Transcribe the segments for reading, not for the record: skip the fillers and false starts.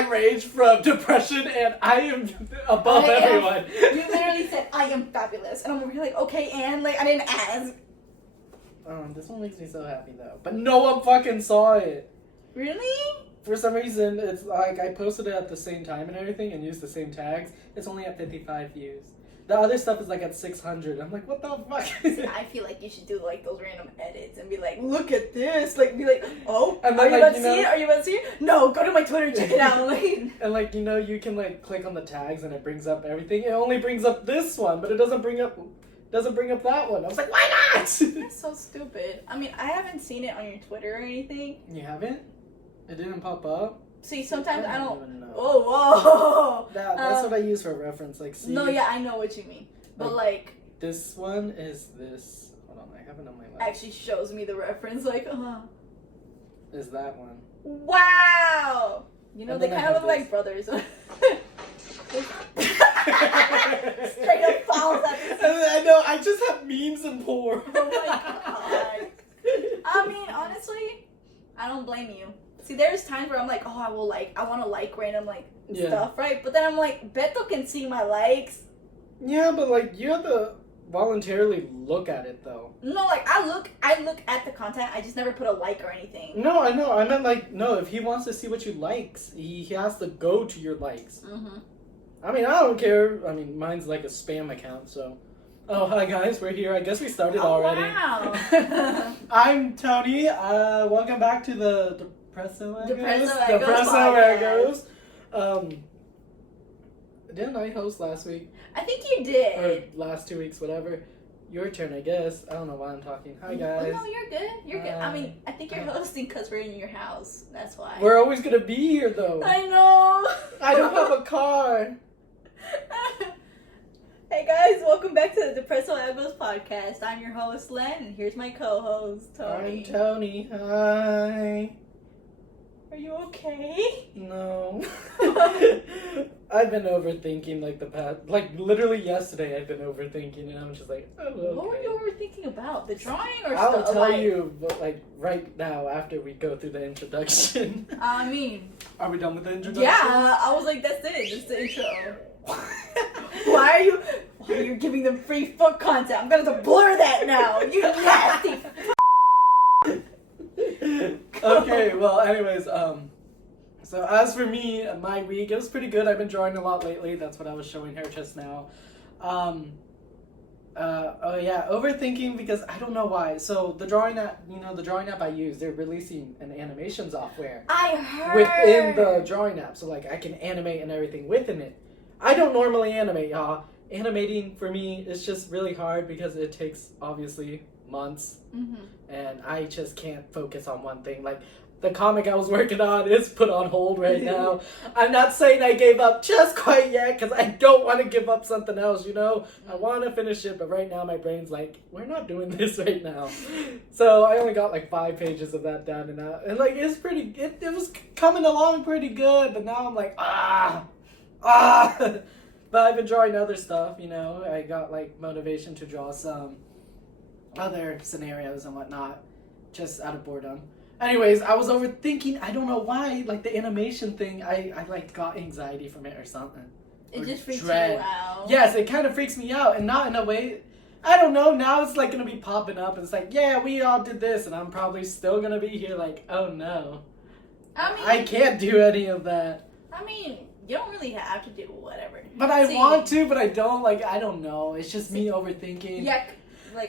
I rage from depression and I am above everyone. You literally said, I am fabulous. And I'm over here like, okay, and like, I didn't ask. This one makes me so happy though. But no one fucking saw it. Really? For some reason, it's like I posted it at the same time and everything and used the same tags. It's only at 55 views. The other stuff is like at 600. I'm like, what the fuck? I feel like you should do like those random edits and be like, look at this. Like, be like, oh, and are then, you like, about to see it? Are you about to see it? No, go to my Twitter, check it out. Like, and like, you know, you can like click on the tags and it brings up everything. It only brings up this one, but it doesn't bring up that one. I was like, why not? That's so stupid. I mean, I haven't seen it on your Twitter or anything. You haven't? It didn't pop up? See, sometimes I don't even know. Oh, whoa. That's what I use for reference. Like, see. No, yeah, I know what you mean. But like this one is this. Hold on, I have it on my lap. Actually shows me the reference. Like, Is that one? Wow. You know, And they then I kind of have look this. like brothers. Straight up falls at the I know. I just have memes and porn. Oh my god. I mean, honestly, I don't blame you. See, there's times where I'm like, oh, I want to like random stuff, right? But then I'm like, Beto can see my likes. Yeah, but like you have to voluntarily look at it though. No, like I look at the content. I just never put a like or anything. No, I know. I meant like no. If he wants to see what you likes, he has to go to your likes. Mm-hmm. I mean, I don't care. I mean, mine's like a spam account, so. Oh, hi guys, we're here. I guess we started already. Wow. I'm Tony. Welcome back to the Depresso Eggos. Depresso Eggos. Didn't I host last week? I think you did. Or last 2 weeks, whatever. Your turn, I guess. I don't know why I'm talking. Hi guys. Oh, no, you're good. You're good. I mean, I think you're hosting because we're in your house. That's why. We're always gonna be here though. I know. I don't have a car. Hey guys, welcome back to the Depresso Eggos Podcast. I'm your host, Len, and here's my co-host, Tony. I'm Tony. Hi. Are you okay? No. I've been overthinking like the past, like literally yesterday I've been overthinking and I'm just like, oh, okay. What were you overthinking about? The drawing or I'll stuff? tell you, but like right now after we go through the introduction. I mean. Are we done with the introduction? Yeah, I was like, that's it. That's the intro. Why are you giving them free foot content? I'm gonna have to blur that now. You nasty. Okay, well, anyways, so as for me, my week, it was pretty good. I've been drawing a lot lately. That's what I was showing her just now. Oh yeah, overthinking because I don't know why. So the drawing app, the drawing app I use, they're releasing an animation software. I heard. Within the drawing app, so like I can animate and everything within it. I don't normally animate, y'all. Animating for me is just really hard because it takes obviously months. Mm-hmm. And I just can't focus on one thing. Like, the comic I was working on is put on hold right now. I'm not saying I gave up just quite yet, because I don't want to give up something else, I want to finish it, but right now my brain's like, we're not doing this right now. So I only got like 5 pages of that done, and like, it's pretty, it was coming along pretty good, but now I'm like, But I've been drawing other stuff, I got like motivation to draw some other scenarios and whatnot, just out of boredom. Anyways, I was overthinking. I don't know why, like the animation thing. I like got anxiety from it or something. It or just freaks dread. you out. Yes, it kind of freaks me out, and not in a way. I don't know. Now it's like gonna be popping up, and it's like, yeah, we all did this, and I'm probably still gonna be here. Like, oh no, I can't do any of that. I mean, you don't really have to do whatever. But I want to, but I don't. Like, I don't know. It's just me overthinking. Yeah.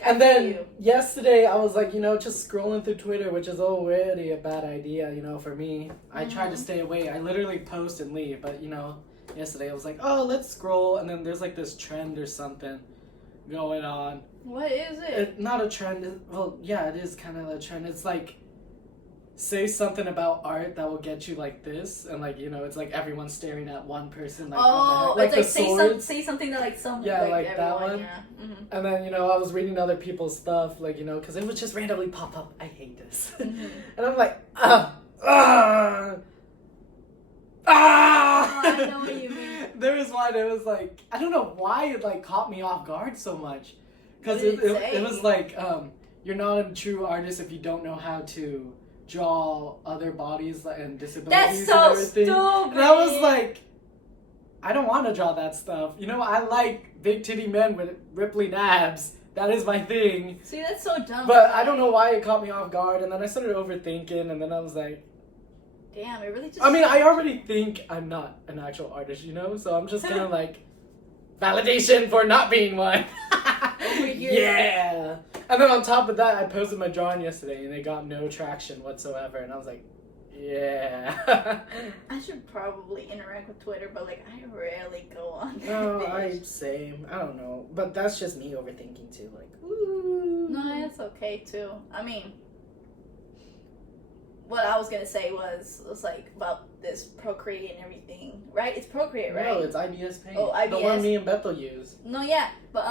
And then yesterday I was like, just scrolling through Twitter, which is already a bad idea, for me. I tried to stay away. I literally post and leave, but yesterday I was like, oh, let's scroll, and then there's like this trend or something going on. What is it? It's not a trend. Well, yeah, it is kind of a trend. It's like, say something about art that will get you like this, and like, it's like everyone staring at one person. Like, it's like say something that like some. Yeah, like that one. Yeah. Mm-hmm. And then, I was reading other people's stuff, like, because it would just randomly pop up. I hate this. Mm-hmm. And I'm like, Oh, I know what you mean. There was one, it was like, I don't know why it, like, caught me off guard so much. Because it was like, you're not a true artist if you don't know how to draw other bodies and disabilities That's so and everything. stupid. And I was like, I don't want to draw that stuff. You know, I like big titty men with rippling abs. That is my thing. See, that's so dumb. But I don't know why it caught me off guard, and then I started overthinking, and then I was like, damn, it really just... I mean, I already think I'm not an actual artist, you know? So I'm just kind of like, validation for not being one. Yeah. And then on top of that, I posted my drawing yesterday, and it got no traction whatsoever, and I was like, yeah. I should probably interact with Twitter, but like I rarely go on that No, same. I don't know, but that's just me overthinking too. Like, ooh. No, that's okay too. I mean, what I was gonna say was like about this Procreate and everything, right? It's Procreate, right? No, it's IBS Paint. Oh, IBS. The one me and Bethel use. No, yeah, but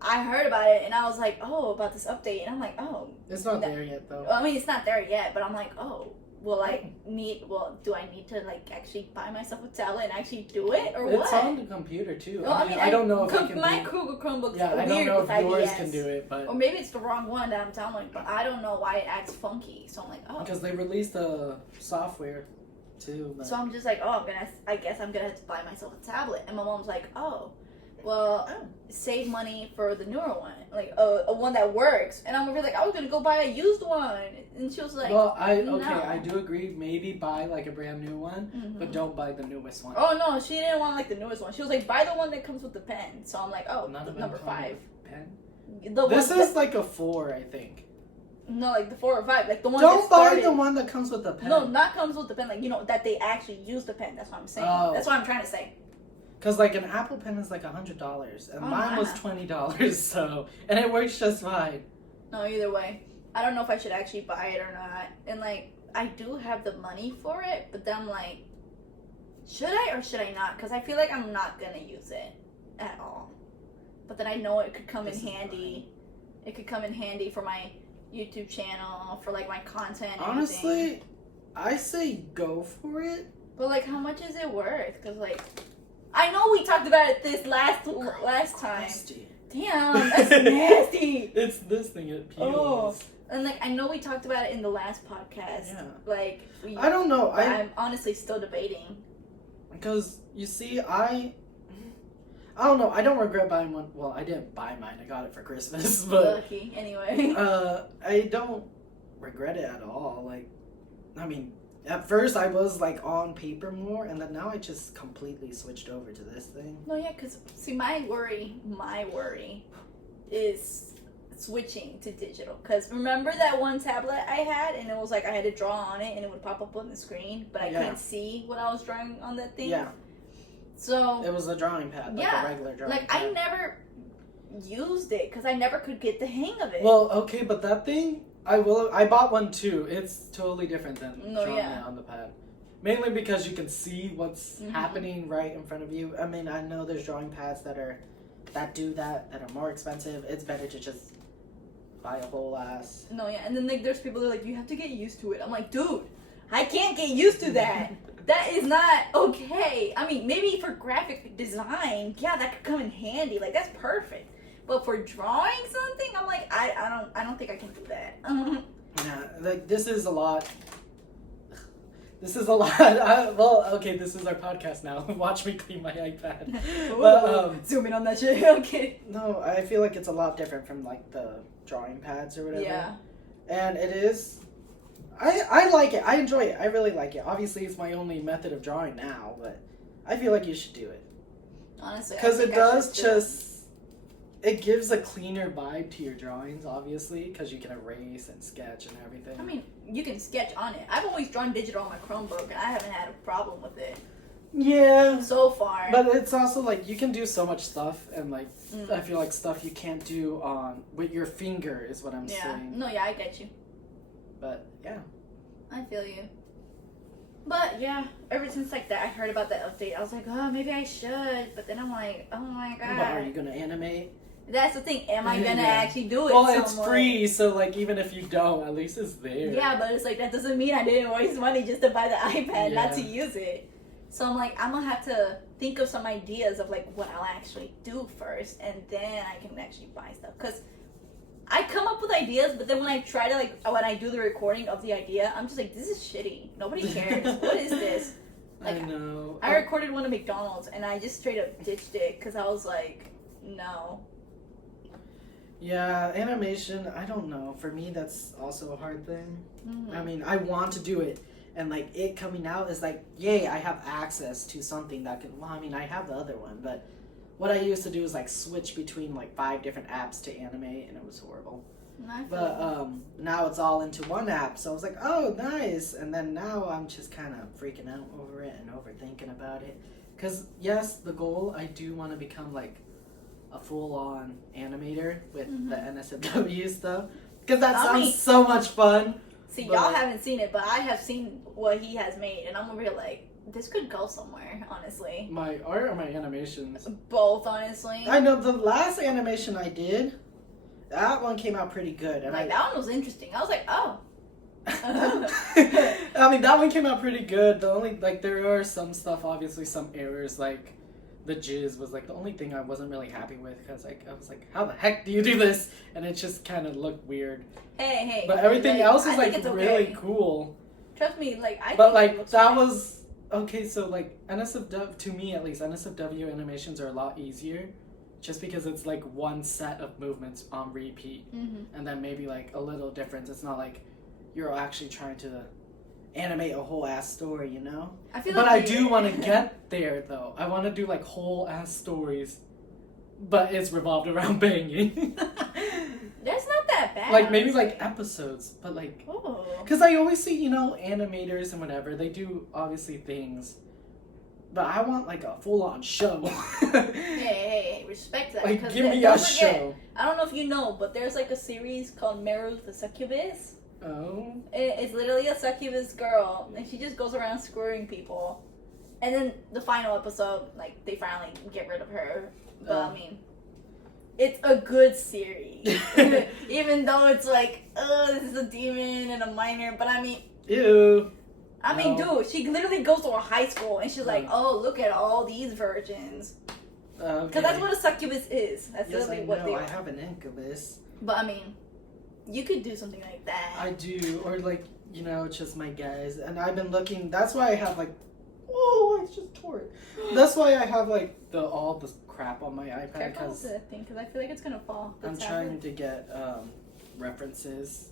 I heard about it and I was like, oh, about this update, and I'm like, oh, It's not there yet though. I mean, it's not there yet, but I'm like, oh. Do I need to like actually buy myself a tablet and actually do it, or what? It's on the computer too. Well, I mean, I don't know if I can my do it. Google Chromebook's Yeah, I don't weird know with if yours IBS. can do it, but Or maybe it's the wrong one that I'm downloading, but I don't know why it acts funky. So I'm like, oh. because they released the software too. But... So I'm just like, oh, I guess I'm gonna have to buy myself a tablet. And my mom's like, oh, well, save money for the newer one, like a one that works. And I'm gonna be like, I was gonna go buy a used one, and she was like, well, I no. do agree. Maybe buy like a brand new one, but don't buy the newest one. Oh no, she didn't want like the newest one. She was like, buy the one that comes with the pen. So I'm like, oh, None of them number come 5. with pen. This is like a 4, I think. No, like the 4 or 5, like the one. Don't buy the one that comes with the pen. No, not comes with the pen. Like, you know, that they actually use the pen. That's what I'm saying. Oh. That's what I'm trying to say. Because like an Apple pen is like $100, and mine was $20, so and it works just fine. No, either way, I don't know if I should actually buy it or not. And like, I do have the money for it, but then I'm like, should I or should I not? Because I feel like I'm not gonna use it at all. But then I know it could come in handy. It could come in handy for my YouTube channel, for like my content. Honestly, I say go for it. But like, how much is it worth? Because like, I know we talked about it this last time. Damn, that's nasty. It's this thing, it peels. Oh. And like, I know we talked about it in the last podcast. Yeah. Like, I don't know. I'm honestly still debating. Because you see, I don't know. I don't regret buying one. Well, I didn't buy mine. I got it for Christmas, but Lucky anyway. I don't regret it at all. Like, I mean. At first, I was, like, on paper more, and then now I just completely switched over to this thing. No, yeah, because, see, my worry is switching to digital. Because remember that one tablet I had, and it was like I had to draw on it, and it would pop up on the screen, but I couldn't see what I was drawing on that thing? Yeah. So... It was a drawing pad, like a regular drawing pad. I never used it, because I never could get the hang of it. Well, okay, but that thing... I bought one too. It's totally different than drawing it on the pad. Mainly because you can see what's happening right in front of you. I mean, I know there's drawing pads that are more expensive. It's better to just buy a whole ass. No, yeah, and then like there's people that are like, you have to get used to it. I'm like, dude, I can't get used to that. That is not okay. I mean, maybe for graphic design, yeah, that could come in handy. Like, that's perfect. But for drawing something, I'm like, I don't think I can do that. Yeah, like this is a lot. This is a lot. Well, okay, this is our podcast now. Watch me clean my iPad. But, zoom in on that shit. Okay. No, I feel like it's a lot different from like the drawing pads or whatever. Yeah. And it is. I like it. I enjoy it. I really like it. Obviously, it's my only method of drawing now, but I feel like you should do it. Honestly, because it does just. It gives a cleaner vibe to your drawings, obviously, because you can erase and sketch and everything. I mean, you can sketch on it. I've always drawn digital on my Chromebook, and I haven't had a problem with it. Yeah. So far. But it's also, like, you can do so much stuff, and, like, I feel like stuff you can't do with your finger is what I'm saying. No, yeah, I get you. But, yeah. I feel you. But, yeah, ever since, like, that, I heard about that update, I was like, oh, maybe I should. But then I'm like, oh, my God. But are you going to animate? That's the thing. Am I going to actually do it? Well, it's free, so, like, even if you don't, at least it's there. Yeah, but it's like, that doesn't mean I didn't waste money just to buy the iPad, not to use it. So I'm like, I'm going to have to think of some ideas of, like, what I'll actually do first, and then I can actually buy stuff. Because I come up with ideas, but then when I try to when I do the recording of the idea, I'm just like, this is shitty. Nobody cares. What is this? Like, I know. I recorded one at McDonald's, and I just straight up ditched it because I was like, no. Yeah, animation, I don't know. For me, that's also a hard thing. Mm-hmm. I mean, I want to do it. And, like, it coming out is like, yay, I have access to something that can... Well, I mean, I have the other one, but what I used to do is, like, switch between, like, 5 different apps to animate, and it was horrible. But now it's all into one app, so I was like, oh, nice. And then now I'm just kind of freaking out over it and overthinking about it. Because, yes, the goal, I do want to become, like, a full-on animator with the NSFW stuff. Because that sounds so much fun. See, y'all haven't seen it, but I have seen what he has made, and I'm over here like, this could go somewhere, honestly. My art or my animations? Both, honestly. I know, the last animation I did, that one came out pretty good. And that one was interesting. I was like, oh. I mean, that one came out pretty good. The only, like, there are some stuff, obviously, some errors, like, the jizz was, like, the only thing I wasn't really happy with, because, like, I was like, how the heck do you do this? And it just kind of looked weird. Hey. But everything else is, like, really cool. Trust me, like, But, like, that was... Okay, so, like, NSFW, to me at least, NSFW animations are a lot easier. Just because it's, like, one set of movements on repeat. Mm-hmm. And then maybe, like, a little difference. It's not like you're actually trying to animate a whole ass story, you know? But I do want to get there, though. I want to do, like, whole ass stories. But it's revolved around banging. That's not that bad. Like, maybe, like, episodes, but, like... Because I always see, you know, animators and whatever, they do, obviously, things. But I want, like, a full-on show. hey, respect that. Like, give me a show. I don't know if you know, but there's, like, a series called Meru the Succubus. Oh? It's literally a succubus girl, and she just goes around screwing people. And then the final episode, like, they finally get rid of her. But, I mean... It's a good series. Even though it's like, this is a demon and a minor. But I mean... Ew. I mean, dude, she literally goes to a high school and she's like, oh, look at all these virgins. Because that's what a succubus is. That's literally what they are. I have an incubus. But I mean, you could do something like that. I do. Or like, you know, it's just my guys. And I've been looking... That's why I have like... Oh, I just tore it. That's why I have like all the crap on my iPad. Careful with that thing, because I feel like it's going to fall. I'm trying to get references.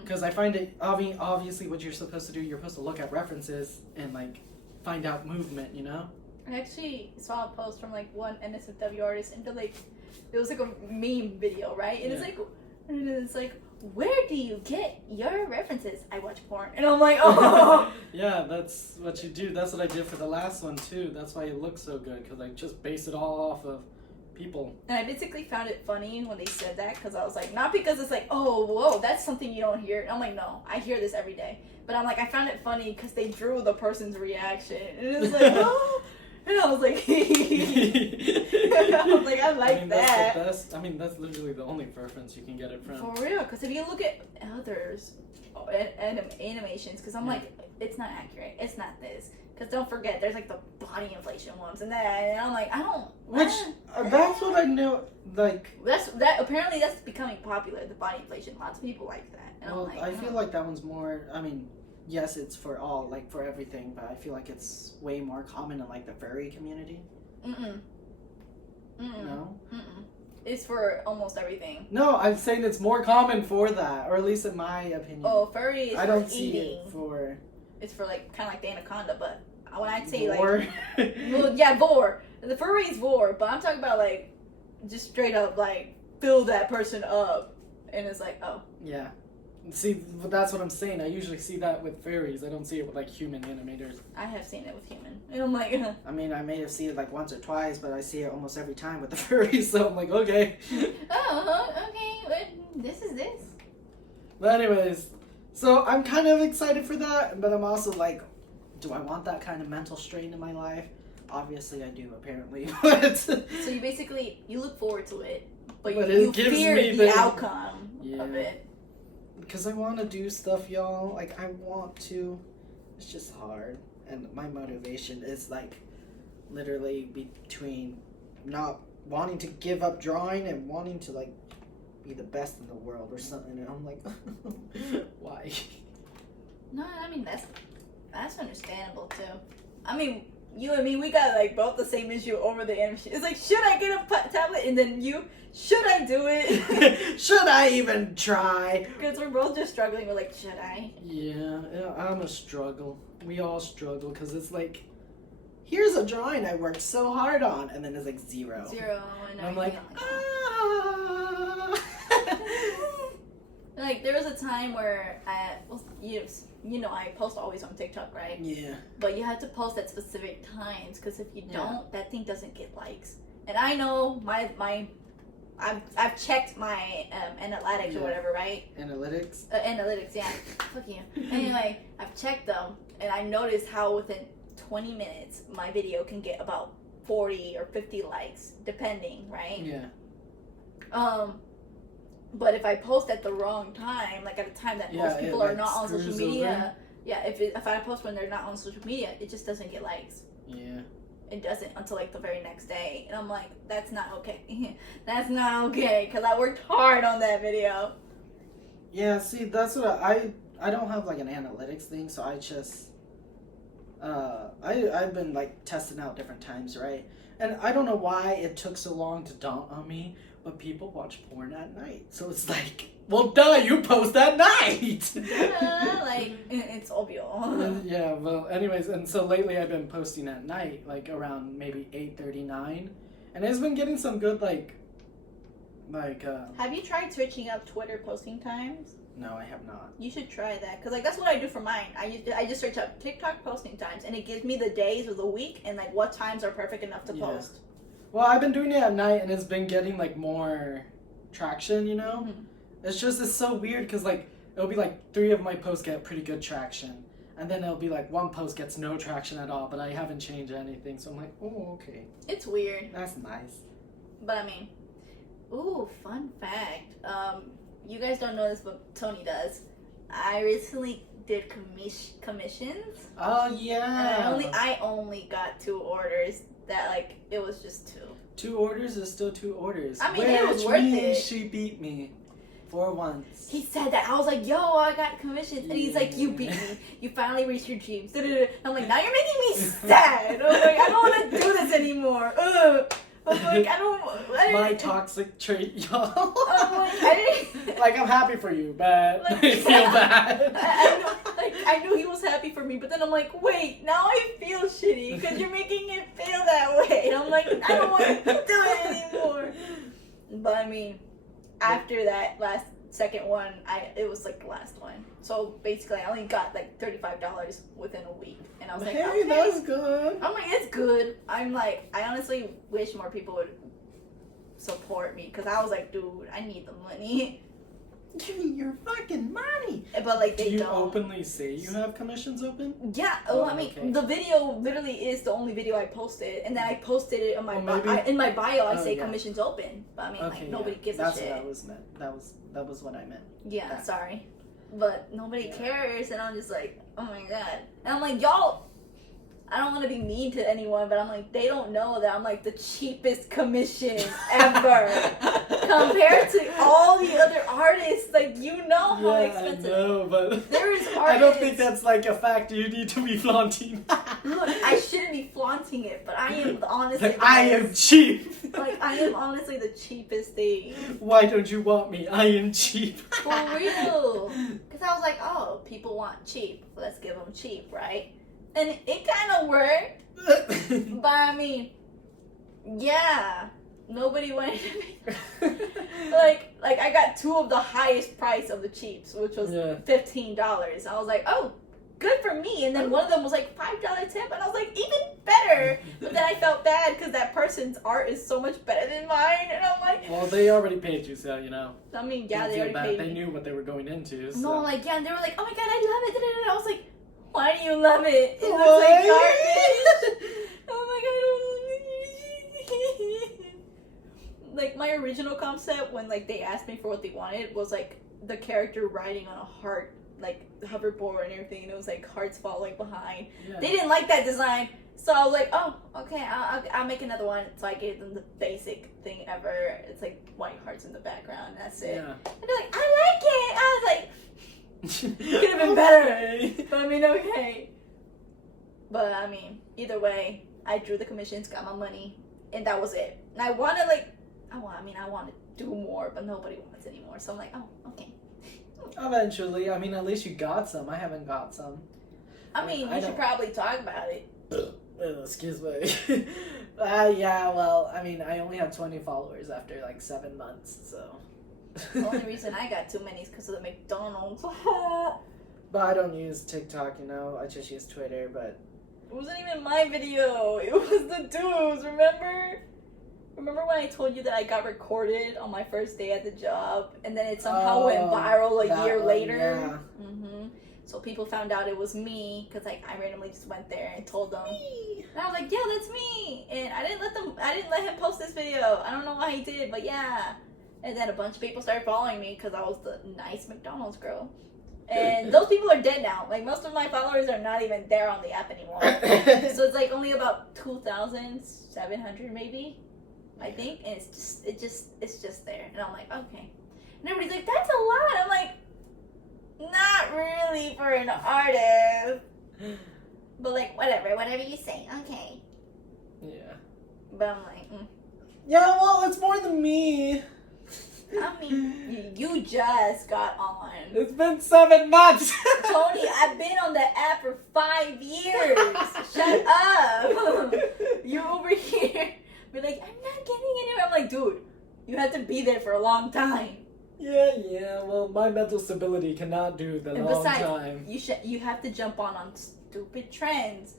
Because I find it, obviously what you're supposed to do, you're supposed to look at references and like find out movement, you know? I actually saw a post from like one NSFW artist, and like, it was like a meme video, right? And it's like, where do you get your references? I watch porn. And I'm like, oh. Yeah, that's what you do. That's what I did for the last one, too. That's why it looks so good, because I just base it all off of people. And I basically found it funny when they said that, because I was like, not because it's like, oh, whoa, that's something you don't hear. And I'm like, no, I hear this every day. But I'm like, I found it funny because they drew the person's reaction. And it was like, oh. And I was like, I like that. That's the best. I mean, that's literally the only reference you can get it from. For real, because if you look at others animations, because I'm like, it's not accurate. It's not this. Because don't forget, there's like the body inflation ones and that, and I'm like, I don't. That's what I know. Like apparently that's becoming popular. The body inflation. Lots of people like that. And well, I feel like that one's more. I mean. Yes, it's for all, like, for everything, but I feel like it's way more common in, like, the furry community. No? It's for almost everything. No, I'm saying it's more common for that, or at least in my opinion. Oh, furry is I don't for see eating. it for... It's for, like, kind of like the anaconda, but when I'd say, vor? Like... Well, yeah, vor. The furry is vor, but I'm talking about, like, just straight up, like, fill that person up, and it's like, oh. Yeah. See, that's what I'm saying. I usually see that with furries. I don't see it with, like, human animators. I have seen it with human. And I'm like... I mean, I may have seen it, like, once or twice, but I see it almost every time with the furries, so I'm like, okay. Oh, okay. But this is this. But anyways, so I'm kind of excited for that, but I'm also like, do I want that kind of mental strain in my life? Obviously I do, apparently. But so you basically, you look forward to it, but you fear the outcome of it. Because I want to do stuff, y'all. Like, I want to. It's just hard. And my motivation is, like, literally between not wanting to give up drawing and wanting to, like, be the best in the world or something, and I'm like, why? No, I mean that's understandable too. I mean, you and me, we got like both the same issue over the internet. It's like, should I get a tablet? And then you, should I do it? Should I even try? Because we're both just struggling. We're like, should I? Yeah, I'm a struggle. We all struggle because it's like, here's a drawing I worked so hard on, and then it's like 0. 0, and I'm like, Like, there was a time where you know, I post always on TikTok, right? Yeah. But you have to post at specific times, because if you don't, that thing doesn't get likes. And I know I've checked my analytics or whatever, right? Analytics? Analytics, yeah. Fuck you. Anyway, I've checked them, and I noticed how within 20 minutes, my video can get about 40 or 50 likes, depending, right? Yeah. But if I post at the wrong time, like at a time that most people are not on social media, if I post when they're not on social media, it just doesn't get likes. Yeah. It doesn't until like the very next day, and I'm like, that's not okay. That's not okay, because I worked hard on that video. Yeah, see, that's what I don't have like an analytics thing, so I just I've been like testing out different times, right? And I don't know why it took so long to dawn on me, but people watch porn at night. So it's like, well, duh, you post at night! Like, it's obvious. Yeah, well, anyways, and so lately I've been posting at night, like around maybe 8:39. And it's been getting some good, Have you tried switching up Twitter posting times? No, I have not. You should try that, because like that's what I do for mine. I just search up TikTok posting times, and it gives me the days of the week and like what times are perfect enough to post. Well, I've been doing it at night, and it's been getting like more traction, you know? Mm-hmm. It's so weird, because like it'll be like 3 of my posts get pretty good traction, and then it'll be like 1 post gets no traction at all, but I haven't changed anything, so I'm like, oh, okay. It's weird. That's nice. But I mean, ooh, fun fact. You guys don't know this, but Tony does. I recently did commissions. Oh yeah. And I only got 2 orders. That like it was just 2. 2 orders is still 2 orders. I mean, it was worth it. She beat me for once. He said that. I was like, yo, I got commissions. And he's like, you beat me. You finally reached your dreams. And I'm like, now you're making me sad. I'm like, I don't want to do this anymore. I'm like, I don't. My toxic trait, y'all. I'm like, I didn't. Like, I'm happy for you, but like, I feel bad. I knew he was happy for me, but then I'm like, wait, now I feel shitty because you're making it feel that way. And I'm like, I don't want to do it anymore. But I mean, after that second one, it was like the last one. So basically, I only got like $35 within a week, and I was like, hey, okay. that's good. I'm like, it's good. I'm like, I honestly wish more people would support me, because I was like, dude, I need the money. Give me your fucking money. But like, they Do you don't openly say you have commissions open? Yeah. Well, I mean, the video literally is the only video I posted, and then I posted it on my in my bio. I say commissions open, but I mean, like nobody gives a shit. That's what I was meant. That was what I meant. Yeah. Sorry, but nobody cares, and I'm just like, oh my god. And I'm like, y'all. I don't want to be mean to anyone, but I'm like, they don't know that I'm like the cheapest commission ever compared to all the other artists. Like, you know how expensive. I know, but there is artists. I don't think that's like a fact you need to be flaunting. Look, I shouldn't be flaunting it, but I am honestly. Like, I am cheap. Like, I am honestly the cheapest thing. Why don't you want me? I am cheap. For real. Because I was like, oh, people want cheap. Let's give them cheap, right? And it kind of worked. But I mean, yeah, nobody wanted to be. like I got 2 of the highest price of the cheaps, which was $15. I was like, oh, good for me. And then one of them was like $5 tip, and I was like, even better. But then I felt bad because that person's art is so much better than mine, and I'm like, well, they already paid you, so you know. I mean, yeah, they already paid me. They knew what they were going into. So. No, like, yeah, and they were like, oh my god, I love it. I was like, why do you love it? It looks like garbage. Oh my god, I don't love it. Like, my original concept when like they asked me for what they wanted was like the character riding on a heart, like hoverboard and everything, and it was like hearts following behind. Yeah. They didn't like that design, So I was like, oh, okay, I'll make another one. So I gave them the basic thing ever. It's like white hearts in the background. And that's it. Yeah. And they're like, I like it. I was like, could have been better. But I mean, okay. But I mean, either way, I drew the commissions, got my money, and that was it. And I want to do more, but nobody wants anymore. So I'm like, oh, okay. Eventually, I mean, at least you got some. I haven't got some. I mean, we should probably talk about it. Excuse me. Yeah, well, I mean, I only have 20 followers after like 7 months, so. The only reason I got too many is because of the McDonald's. But I don't use TikTok, you know. I just use Twitter, but. It wasn't even my video. It was the dude's, remember? Remember when I told you that I got recorded on my first day at the job, and then it somehow went viral a year later? Yeah. Mm-hmm. So people found out it was me, because like I randomly just went there and told them. Me. And I was like, yeah, that's me. And I didn't let him post this video. I don't know why he did, but yeah. And then a bunch of people started following me because I was the nice McDonald's girl. And those people are dead now. Like, most of my followers are not even there on the app anymore. So it's like only about 2,700 maybe, I think. And it's just there. And I'm like, okay. And everybody's like, that's a lot. I'm like, not really for an artist. But like, whatever you say, okay. Yeah. But I'm like, Yeah, well, it's more than me. I mean, you just got on. It's been 7 months. Tony, I've been on the app for 5 years. Shut up. You over here be like, I'm not getting anywhere. I'm like, dude, you have to be there for a long time. Yeah, well, my mental stability cannot do the And long besides, time. you have to jump on stupid trends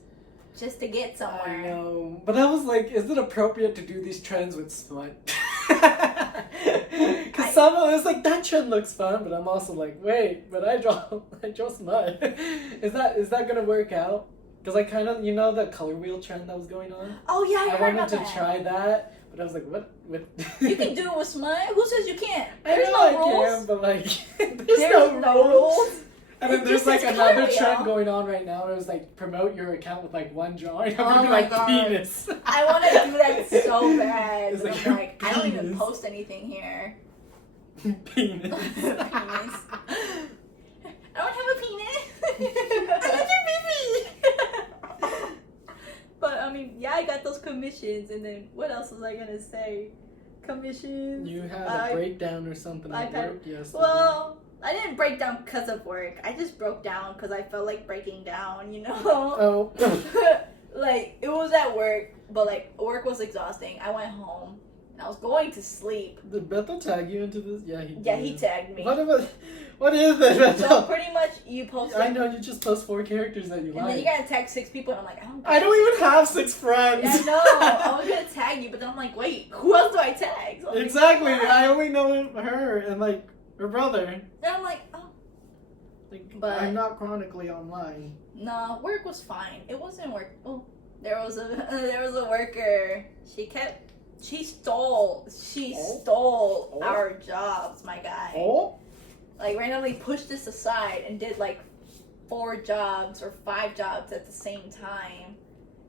just to get somewhere. I know, but I was like, is it appropriate to do these trends with smut? Because someone is like, that trend looks fun, but I'm also like, wait, but I draw smut. Is that gonna work out? Because I kind of, you know, the color wheel trend that was going on. Oh yeah, I heard about wanted to try that, but I was like, what? You can do it with smut. Who says you can't? I There's know no I rules. can, but like, There's no rules. And then It there's just like says another color trend wheel. going on right now. It was like, promote your account with like one drawing. I'm Oh gonna be my like, God. penis. I want to do that so bad. It's But like, I'm like, I don't even penis. post anything here. Penis. Penis. I don't have a penis. I like your baby. But I mean, yeah, I got those commissions, and then what else was I gonna say? Commissions. You had a breakdown or something at work yesterday. Well, I didn't break down because of work. I just broke down because I felt like breaking down, you know? Oh. Like, it was at work, but like, work was exhausting. I went home, and I was going to sleep. Did Beto tag you into this? Yeah, he did. Yeah, he tagged me. What is this, Beto? So pretty much, you post. I know, you just post 4 characters that you And like. then you gotta tag 6 people, and I'm like, I don't even have 6 friends. Yeah, I know. I was gonna tag you, but then I'm like, wait, who else do I tag? So I'm like, Exactly. "Why?" I only know her and like her brother. And I'm like, oh. Like, But- I'm not chronically online. No, work was fine. It wasn't work. Oh, there was a worker. She stole Oh. our jobs, my guy. Oh. Like, randomly pushed us aside and did like 4 jobs or 5 jobs at the same time.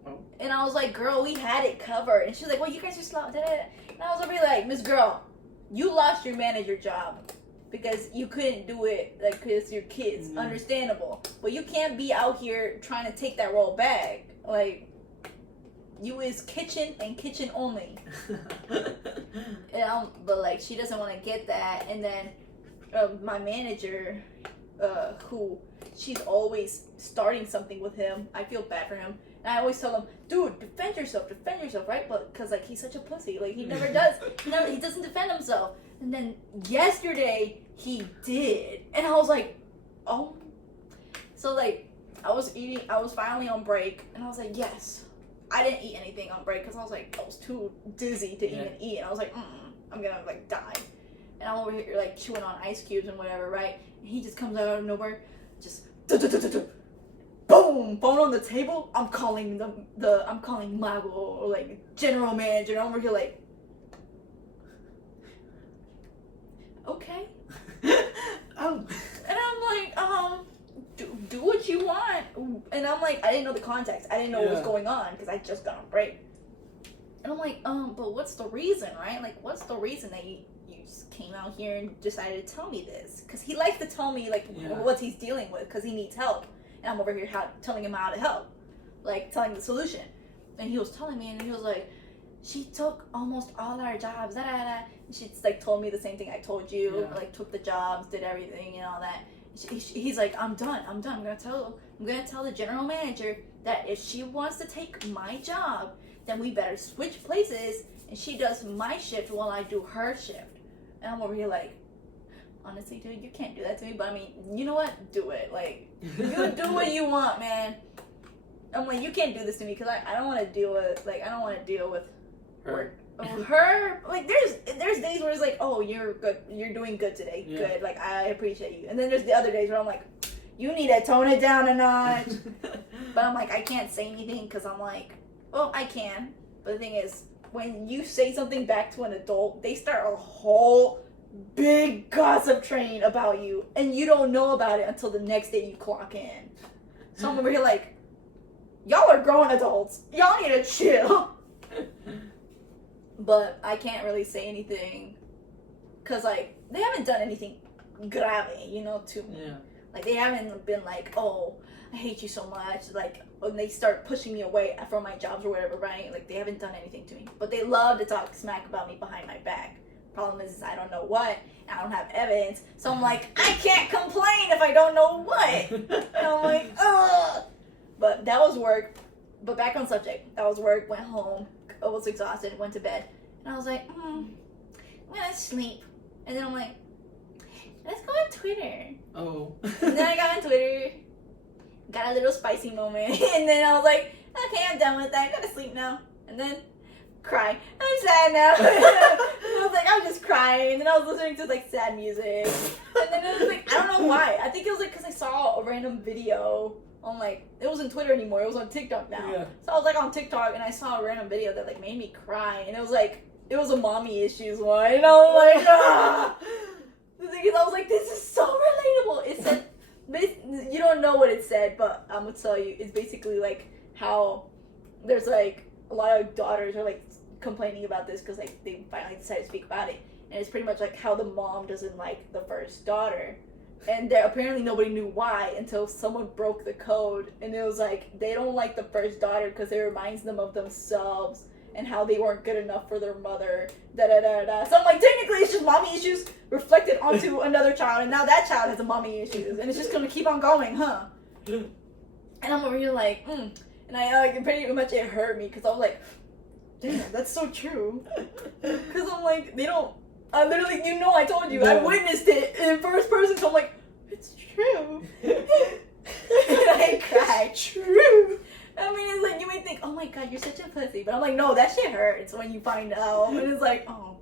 Oh. And I was like, girl, we had it covered. And she's like, well, you guys are slow. And I was already like, Miss Girl, you lost your manager job because you couldn't do it, like, because your kids. Mm. Understandable. But you can't be out here trying to take that role back. Like, you is kitchen and kitchen only. But like, she doesn't want to get that. And then my manager, who she's always starting something with him. I feel bad for him. And I always tell him, dude, defend yourself, right? But because like, he's such a pussy. Like, he never does. He doesn't defend himself. And then yesterday he did, and I was like, oh. So like, I was finally on break, and I was like, yes. I didn't eat anything on break because I was like, I was too dizzy to even eat, and I was like, I'm gonna like die. And I'm over here like chewing on ice cubes and whatever, right? And he just comes out of nowhere, just boom, phone on the table. I'm calling I'm calling Mago, or like general manager. And I'm over here like, okay. Oh. And I'm like, do what you want. And And I'm like, I didn't know the context. I didn't know what was going on because I just got on break. And I'm like, but what's the reason, right? Like, what's the reason that you came out here and decided to tell me this? Because he likes to tell me, like, what he's dealing with because he needs help. And I'm over here telling him how to help. Like, telling the solution. And he was telling me, and he was like, she took almost all our jobs, da da da. And she like told me the same thing I told you, like took the jobs, did everything and all that. He's like, I'm done. I'm gonna tell the general manager that if she wants to take my job, then we better switch places, and she does my shift while I do her shift. And I'm over here like, honestly, dude, you can't do that to me. But I mean, you know what? Do it. Like, you do what you want, man. I'm like, you can't do this to me because I don't want to deal with her. Her, like, there's days where it's like, oh, you're good, you're doing good today, good, like, I appreciate you. And then there's the other days where I'm like, you need to tone it down a notch. But I'm like, I can't say anything because I'm like, well, I can. But the thing is, when you say something back to an adult, they start a whole big gossip train about you, and you don't know about it until the next day you clock in. So I'm over here like, y'all are grown adults. Y'all need to chill. But I can't really say anything because, like, they haven't done anything grave, you know, to me. Yeah. Like, they haven't been like, oh, I hate you so much. Like, when they start pushing me away from my jobs or whatever, right? Like, they haven't done anything to me. But they love to talk smack about me behind my back. Problem is I don't know what. I don't have evidence. So I'm like, I can't complain if I don't know what. And I'm like, ugh. But that was work. But back on subject. That was work. Went home. I was exhausted, went to bed, and I was like, I'm gonna sleep. And then I'm like, let's go on Twitter. Oh. And then I got on Twitter, got a little spicy moment, and then I was like, okay, I'm done with that, I gotta sleep now. And then cry. I'm sad now. I was like, I'm just crying. And then I was listening to like sad music. And then it was like, I don't know why. I think it was like because I saw a random video on like, it wasn't Twitter anymore, it was on TikTok now. Yeah. So I was like on TikTok and I saw a random video that like made me cry, and it was like, it was a mommy issues one, and I was like, ah. The thing is, I was like, this is so relatable. It said, you don't know what it said, but I'm gonna tell you, it's basically like how there's like a lot of daughters are like complaining about this because like they finally decided to speak about it, and it's pretty much like how the mom doesn't like the first daughter. And apparently nobody knew why until someone broke the code. And it was like, they don't like the first daughter because it reminds them of themselves and how they weren't good enough for their mother. Da-da-da-da. So I'm like, technically it's just mommy issues reflected onto another child. And now that child has a mommy issues. And it's just going to keep on going, huh? And I'm over here like, And I like, pretty much it hurt me because I was like, damn, that's so true. Because I'm like, they don't. I literally, you know, I told you, I witnessed it in first person, so I'm like, it's true. And I cried. True. I mean, it's like, you may think, oh my god, you're such a pussy. But I'm like, no, that shit hurts when you find out. And it's like, oh.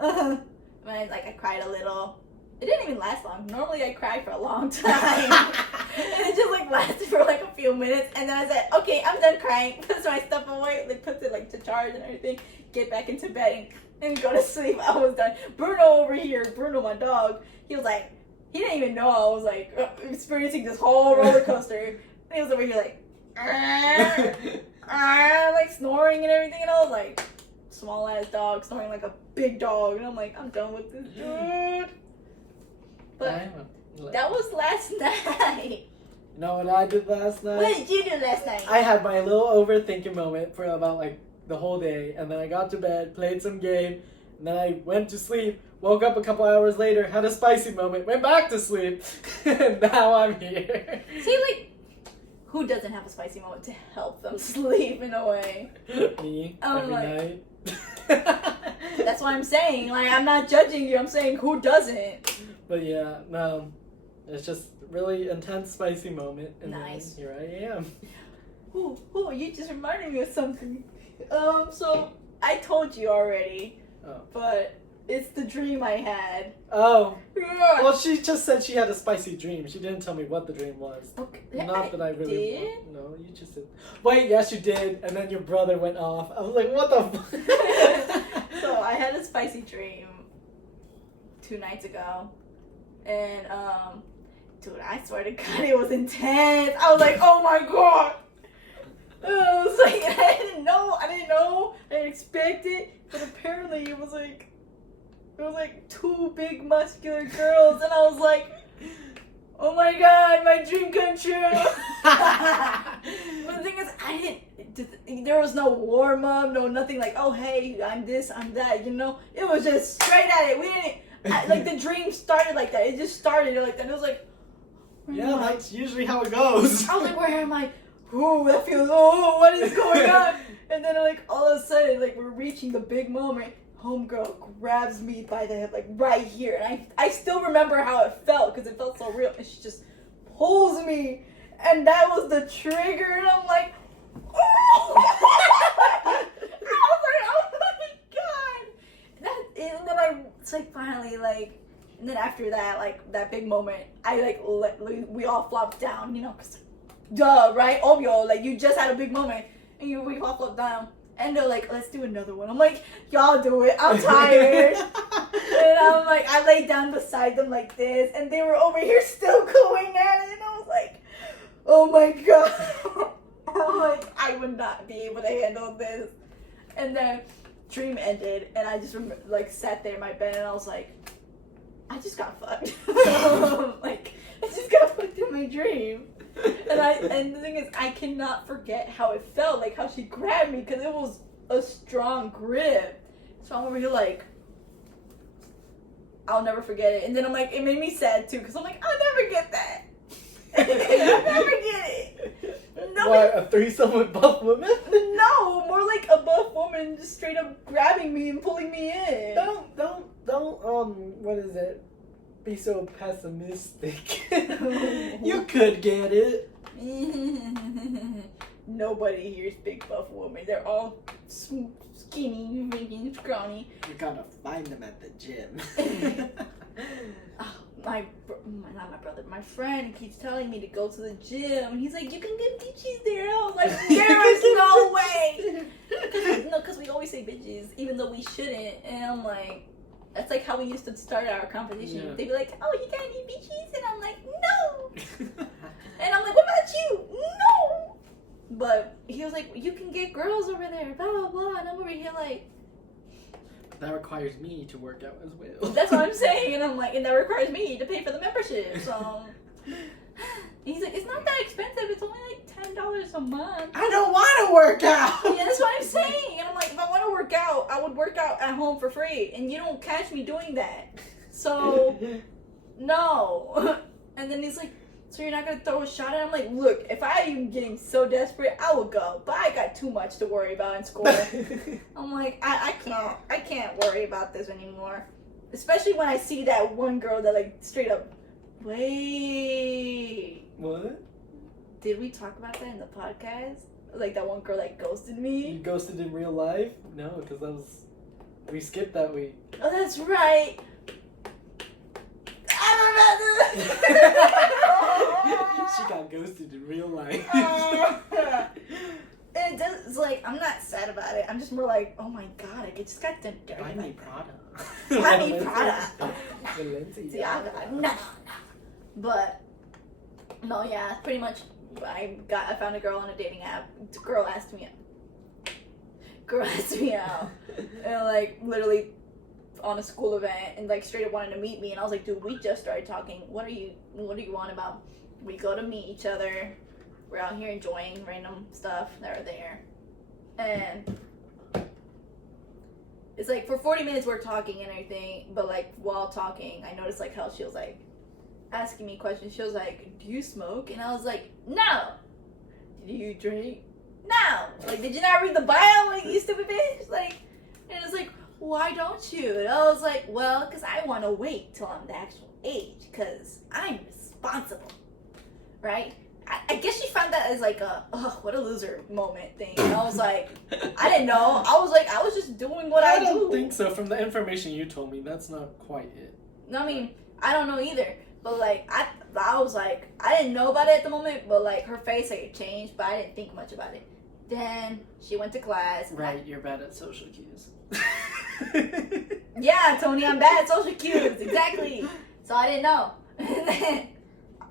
And like, I cried a little. It didn't even last long. Normally, I cry for a long time. And it just, like, lasted for, like, a few minutes. And then I said, okay, I'm done crying. Puts my stuff away. Like, puts it, like, to charge and everything. Get back into bed and go to sleep. I was done. Bruno over here, Bruno, my dog, he was like, he didn't even know I was like experiencing this whole roller coaster. And he was over here like, like snoring and everything. And I was like, small ass dog snoring like a big dog. And I'm like, I'm done with this dude. But that was last night. You know what I did last night? What did you do last night? I had my little overthinking moment for about like the whole day, and then I got to bed, played some game, and then I went to sleep, woke up a couple hours later, had a spicy moment, went back to sleep, and now I'm here. See, like, who doesn't have a spicy moment to help them sleep in a way? Me, every night. That's what I'm saying. Like, I'm not judging you, I'm saying who doesn't. But yeah, no, it's just really intense spicy moment, and nice. Then here I am. Ooh, you just reminded me of something. So I told you already, but it's the dream I had. Oh. Well, she just said she had a spicy dream. She didn't tell me what the dream was. Okay. Not that I really did? No, you just said. Wait, yes, you did. And then your brother went off. I was like, what the fuck? So I had a spicy dream 2 nights ago, and Dude, I swear to God, it was intense. I was like, oh my God. I was like, I didn't know. I didn't expect it. But apparently it was like 2 big muscular girls. And I was like, oh my God, my dream come true. But the thing is, there was no warm up, no nothing like, oh hey, I'm this, I'm that, you know? It was just straight at it. Like the dream started like that. It just started like that. It was like, yeah, that's usually how it goes. I was like, where am I? Oh, that feels, oh, what is going on? And then like all of a sudden, like we're reaching the big moment. Homegirl grabs me by the head, like right here. And I still remember how it felt because it felt so real. And she just pulls me. And that was the trigger. And I'm like, oh! I was like, oh my God. And then it's like finally like, and then after that, like that big moment, we all flopped down, you know, because duh, right? Obvio, like you just had a big moment and we all flopped down. And they're like, let's do another one. I'm like, y'all do it. I'm tired. And I'm like, I laid down beside them like this. And they were over here still going at it. And I was like, oh my God. I'm like, I would not be able to handle this. And then dream ended. And I just sat there in my bed. And I was like, I just got fucked. Like, I just got fucked in my dream. And the thing is, I cannot forget how it felt, like how she grabbed me, because it was a strong grip. So I'm over here like, I'll never forget it. And then I'm like, it made me sad too, because I'm like, I'll never get that. I'll never get it. What, a threesome with buff women? No, more like a buff woman just straight up grabbing me and pulling me in. Don't, what is it? Be so pessimistic. You could get it. Nobody here's big buff woman. They're all skinny, freaking scrawny. You gotta find them at the gym. Not my brother, my friend keeps telling me to go to the gym. And he's like, you can get bitches there. I was like, there is no way. No, because we always say bitches, even though we shouldn't. And I'm like, that's like how we used to start our competition. Yeah. They'd be like, oh, you got any bitches? And I'm like, no. And I'm like, what about you? No. But he was like, you can get girls over there, blah, blah, blah. And I'm over here like, that requires me to work out as well. That's what I'm saying. And I'm like, and that requires me to pay for the membership. So he's like, it's not that expensive. It's only like $10 a month. I don't want to work out. Yeah, that's what I'm saying. And I'm like, if I want to work out, I would work out at home for free. And you don't catch me doing that. So, no. And then he's like, so you're not going to throw a shot? And I'm like, look, if I am getting so desperate, I would go. But I got too much to worry about in school. I'm like, I can't worry about this anymore. Especially when I see that one girl that like straight up, wait. What? Did we talk about that in the podcast? Like that one girl like ghosted me? You ghosted in real life? No, because we skipped that week. Oh, that's right. I remember. She got ghosted in real life. And it's like, I'm not sad about it. I'm just more like, oh my God, I just got done dirty. Buy me Prada. Buy me Prada. No. But, no, yeah, pretty much, I found a girl on a dating app. The girl asked me out. And like, literally, on a school event, and like straight up wanted to meet me, and I was like, dude, we just started talking. What do you want about? We go to meet each other. We're out here enjoying random stuff that are there, and it's like for 40 minutes we're talking and everything, but like while talking, I noticed like how she was like asking me questions. She was like, do you smoke? And I was like, no. Do you drink? No. Like, did you not read the bio? Like, you stupid bitch. Like, and it was like, why don't you? And I was like, well, because I want to wait till I'm the actual age, because I'm responsible, right? I guess she found that as like a, oh, what a loser moment thing. And I was like, I didn't know. I was like, I was just doing what I do. I don't think so. From the information you told me, that's not quite it. I mean, I don't know either. But like, I was like, I didn't know about it at the moment, but like her face like it changed, but I didn't think much about it. Then she went to class. Right, you're bad at social cues. Yeah, Tony, I'm bad at social cues. Exactly. So I didn't know. And then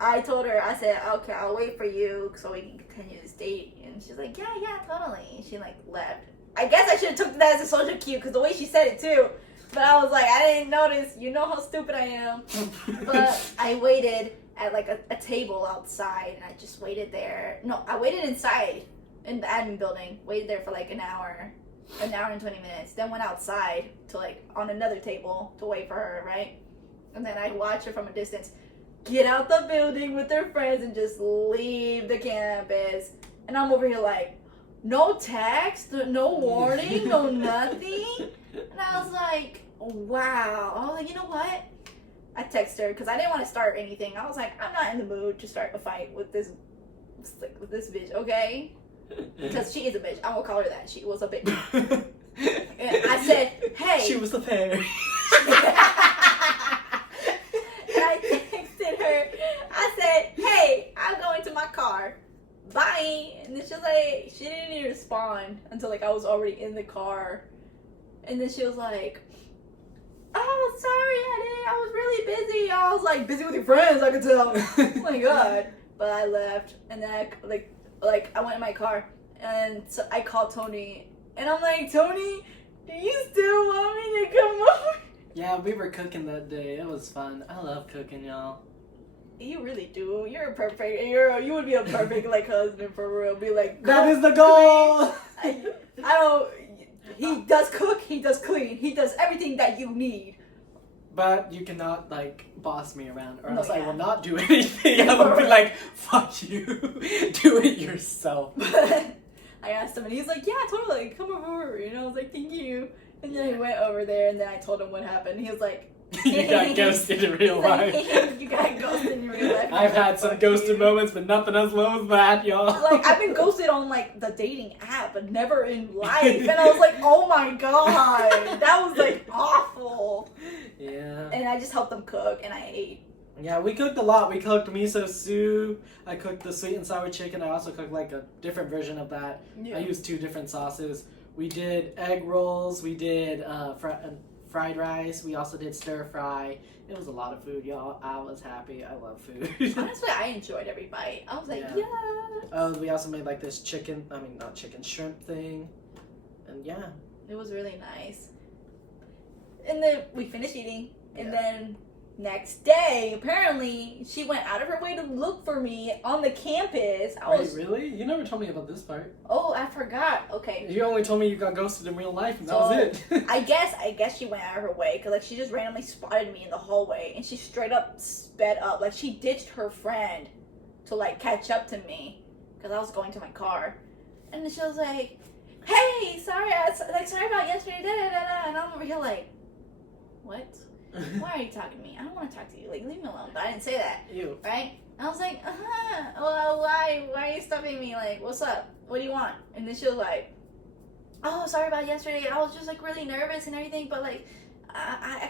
I told her, I said, okay, I'll wait for you so we can continue this date. And she's like, yeah, totally. And she like left. I guess I should have took that as a social cue because the way she said it too. But I was like, I didn't notice. You know how stupid I am. But I waited at like a table outside, and I just waited there. No, I waited inside in the admin building. Waited there for like an hour and 20 minutes. Then went outside to like on another table to wait for her, right? And then I watched her from a distance get out the building with their friends and just leave the campus. And I'm over here like, no text, no warning, no nothing. And I was like, wow. I was like, you know what? I texted her because I didn't want to start anything. I was like, I'm not in the mood to start a fight with this bitch, okay? Because she is a bitch. I will call her that. She was a bitch. And I said, hey. She was the fairy. And I texted her. I said, hey, I'm going to my car. Bye. And then she was like, she didn't even respond until like I was already in the car. And then she was like, oh, sorry, I was really busy. I was like, busy with your friends, I could tell. Oh my god. But I left, and then I I went in my car, and so I called Tony, and I'm like, Tony, do you still want me to come over? Yeah, we were cooking that day. It was fun. I love cooking, y'all. You really do. You're perfect. You would be a perfect like husband for real. Be like, that is the goal. I don't. He does cook. He does clean. He does everything that you need. But you cannot like boss me around, or No, else I yeah. will not do anything. I will be like, fuck you, do it yourself. I asked him, and he's like, yeah, totally, come over. You know, I was like, thank you. And then he went over there, and then I told him what happened. He was like, you got ghosted in real life. You got ghosted in real life. I've had some ghosted moments, but nothing as low as that, y'all. Like, I've been ghosted on, like, the dating app, but never in life. And I was like, oh my god, that was, like, awful. Yeah. And I just helped them cook, and I ate. Yeah, we cooked a lot. We cooked miso soup. I cooked the sweet and sour chicken. I also cooked, like, a different version of that. Yeah. I used 2 different sauces. We did egg rolls. We did fried rice. We also did stir fry. It was a lot of food, y'all. I was happy. I love food. Honestly, I enjoyed every bite. I was like, yeah. We also made like this shrimp thing. And yeah. It was really nice. And then we finished eating. And then next day, apparently, she went out of her way to look for me on the campus. Wait, really? You never told me about this part. Oh, I forgot. Okay. You only told me you got ghosted in real life, and that was it. I guess she went out of her way, because like she just randomly spotted me in the hallway, and she straight up sped up. Like she ditched her friend to like catch up to me, because I was going to my car. And then she was like, hey, sorry about yesterday, da-da-da-da. And I'm over here like, what? Why are you talking to me? I don't want to talk to you. Like, leave me alone. But I didn't say that. Ew. Right? And I was like, well, why are you stopping me? Like, what's up? What do you want? And then she was like, oh, sorry about yesterday. I was just, like, really nervous and everything. But, like, I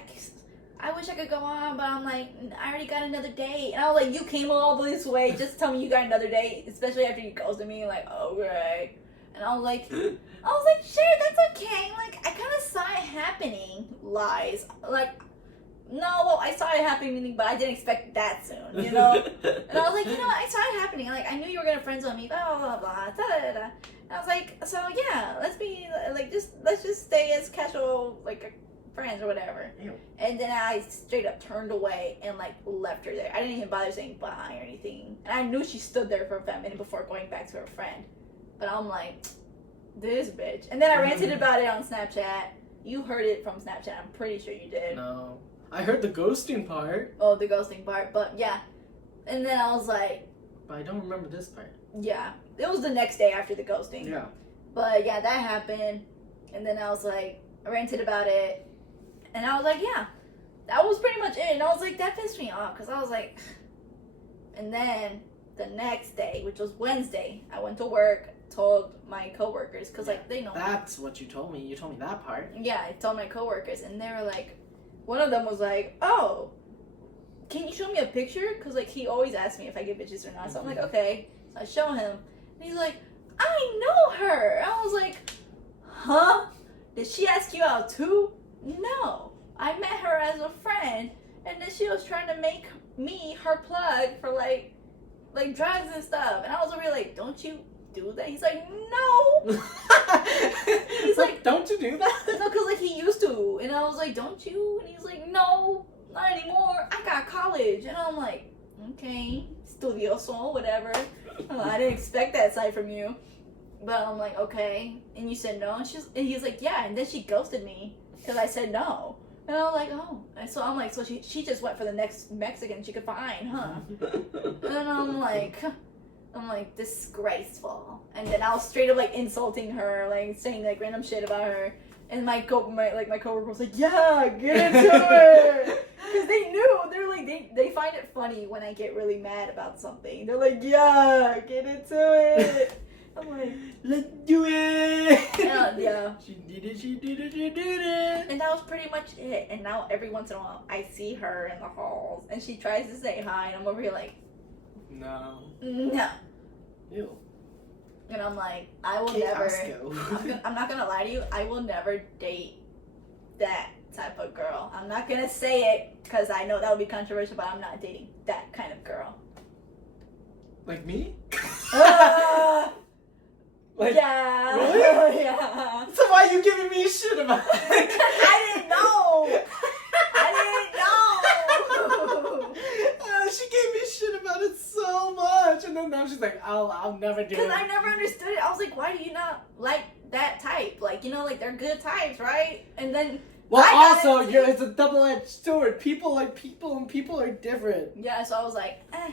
wish I could go on. But I'm like, I already got another date. And I was like, you came all this way just to tell me you got another date. Especially after you ghosted me. Like, okay. And I was like, sure, that's okay. Like, I kind of saw it happening. Lies. Like, no, well, I saw it happening, but I didn't expect that soon, you know? And I was like, I saw it happening. Like, I knew you were going to friend zone me, blah, blah, blah, da, da, da. And I was like, so, yeah, let's just stay as casual, like, friends or whatever. Ew. And then I straight up turned away and, like, left her there. I didn't even bother saying bye or anything. And I knew she stood there for a minute before going back to her friend. But I'm like, this bitch. And then I ranted about it on Snapchat. You heard it from Snapchat. I'm pretty sure you did. No. I heard the ghosting part. Oh, the ghosting part. But, yeah. And then I was like... But I don't remember this part. Yeah. It was the next day after the ghosting. Yeah. But, yeah, that happened. And then I was like... I ranted about it. And I was like, yeah. That was pretty much it. And I was like, that pissed me off. Because I was like... And then... The next day, which was Wednesday, I went to work... Told my coworkers, because like they know. That's what you told me. You told me that part. Yeah, I told my coworkers, and they were like, one of them was like, "Oh, can you show me a picture?" Because like he always asks me if I get bitches or not. So I'm like, okay. So I show him, and he's like, "I know her." I was like, "Huh? Did she ask you out too?" No, I met her as a friend, and then she was trying to make me her plug for like drugs and stuff. And I was really like, don't you do that? He's like, no. He's like, don't you do that? No, because like he used to. And I was like, don't you? And he's like, no, not anymore. I got college. And I'm like, okay, studioso, whatever. I didn't expect that side from you. But I'm like, okay. And you said no. And he's like, yeah. And then she ghosted me because I said no. And I was like, oh. And so I'm like, so she just went for the next Mexican she could find, huh? And I'm like, disgraceful. And then I was straight up like insulting her, like saying like random shit about her. And my coworker was like, yeah, get into it. Because they knew, they're like, they find it funny when I get really mad about something. They're like, yeah, get into it. I'm like, let's do it. Yeah. She did it. And that was pretty much it. And now every once in a while, I see her in the halls, and she tries to say hi, and I'm over here like, no. Ew. And I'm like, I will never. I'm not gonna lie to you. I will never date that type of girl. I'm not gonna say it because I know that would be controversial, but I'm not dating that kind of girl. Like me? Like, yeah. Really? Yeah. So why are you giving me shit about it? I didn't know. She gave me shit about it so much, and then now she's like, I'll never do it. Because I never understood it. I was like, why do you not like that type? Like, you know, like they're good types, right? And then. Well, also, it's a double-edged sword. People like people, and people are different. Yeah, so I was like, eh.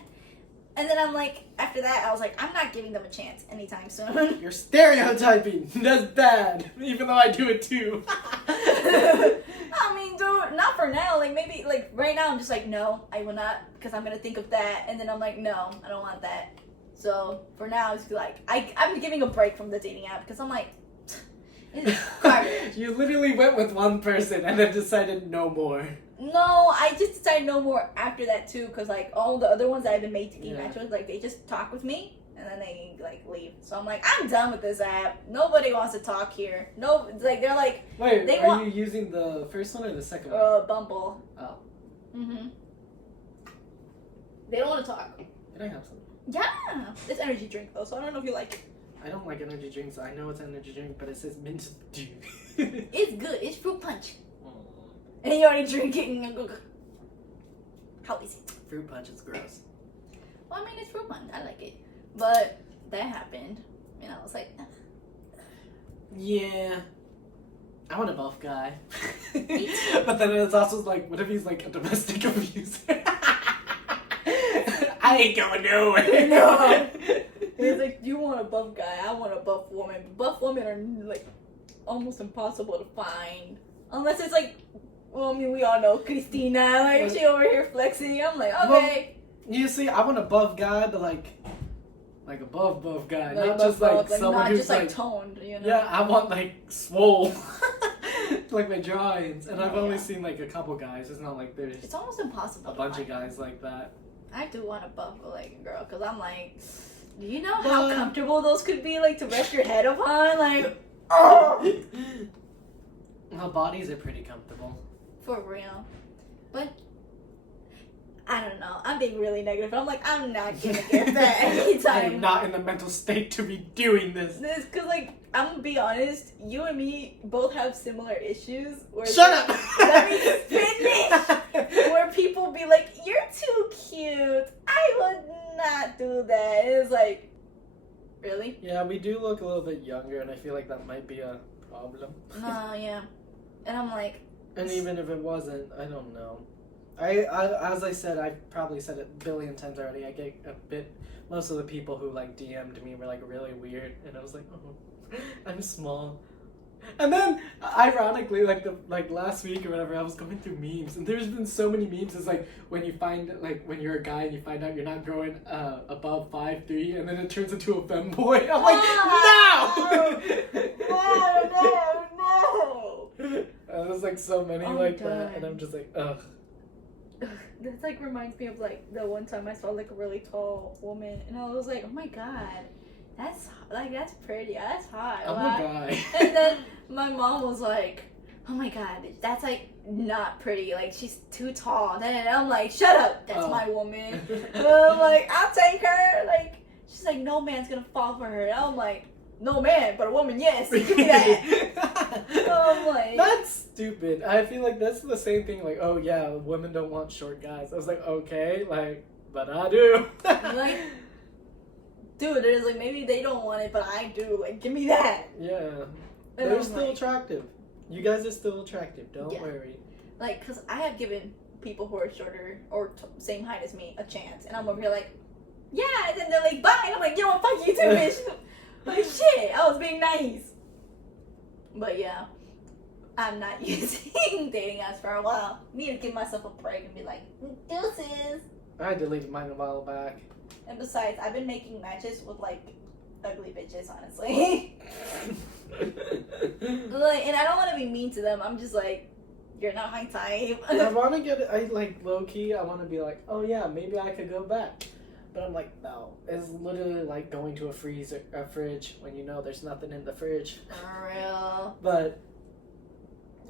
And then I'm like, after that, I was like, I'm not giving them a chance anytime soon. You're stereotyping. That's bad. Even though I do it too. I mean, dude, not for now. Like, maybe, like, right now I'm just like, no, I will not, because I'm going to think of that. And then I'm like, no, I don't want that. So, for now, it's like, I'm giving a break from the dating app, because I'm like, it's garbage. You literally went with one person and then decided no more. No, I just decided no more after that too, because like all the other ones I've been made to keep match with, like they just talk with me and then they like leave. So I'm like, I'm done with this app. Nobody wants to talk here. No, it's like they're like, wait, are you using the first one or the second one? Bumble. Oh. Mhm. They don't want to talk. Can I have some? Yeah, it's energy drink though, so I don't know if you like it. I don't like energy drinks. I know it's energy drink, but it says mint dew. It's good. It's fruit punch. And you already drinking. How is it? Fruit punch is gross. Well, I mean, it's fruit punch. I like it. But that happened. And I was like, yeah. I want a buff guy. But then it's also like, what if he's like a domestic abuser? I ain't going nowhere. No. He's like, you want a buff guy, I want a buff woman. Buff women are like almost impossible to find. Unless it's like, well, I mean, we all know Christina, like she over here flexing. I'm like, okay. Well, you see, I want a buff guy, but like a buff guy, like not just like someone not who's just like toned, you know. Yeah, I want like swole, like my drawings. And I've only seen like a couple guys. It's not like there's. It's almost impossible. A bunch of guys like that. I do want a buff like girl, cause I'm like, do you know how comfortable those could be, like to rest your head upon, like. Oh. Well, bodies are pretty comfortable. For real. But I don't know. I'm being really negative. I'm like, I'm not gonna get that anytime. I'm not in the mental state to be doing this. Because, like, I'm gonna be honest, you and me both have similar issues. Where Shut up! Let me finish! Where people be like, you're too cute. I would not do that. And it's like, really? Yeah, we do look a little bit younger, and I feel like that might be a problem. No, yeah. And I'm like... And even if it wasn't, I don't know. I as I said, I probably said it a billion times already, I get a bit... Most of the people who, like, DM'd me were, like, really weird, and I was like, oh, I'm small. And then, ironically, like last week or whatever, I was going through memes, and there's been so many memes. It's like when you find, like, when you're a guy and you find out you're not growing above 5'3", and then it turns into a femboy. I'm like, no! There's like so many that, and I'm just like, ugh. This like reminds me of like the one time I saw like a really tall woman, and I was like, oh my god. That's pretty. That's hot. I'm a guy. And then my mom was like, "Oh my god, that's like not pretty. Like, she's too tall. Then I'm like, shut up. That's Oh. my woman. I'm like, I'll take her. Like, she's like, no man's gonna fall for her. And I'm like, no man, but a woman, yes. Give me that. I'm like, that's stupid. I feel like that's the same thing. Like, oh yeah, women don't want short guys. I was like, okay, like, but I do. like, dude, it's like, maybe they don't want it, but I do. Like, give me that. Yeah. And They're I'm still like, attractive. You guys are still attractive. Don't Yeah. worry. like, because I have given people who are shorter or same height as me a chance. And I'm over here like, yeah. And then they're like, bye. And I'm like, you know what? Fuck you too, bitch. Like, shit. I was being nice. But yeah. I'm not using dating apps for a while. Need to give myself a break and be like, deuces. I deleted mine a while back. And besides, I've been making matches with like ugly bitches, honestly. Like, and I don't want to be mean to them. I'm just like, you're not my type. I want to get, I like low key, I want to be like, oh yeah, maybe I could go back. But I'm like, no. It's literally like going to a fridge when you know there's nothing in the fridge. For real. But,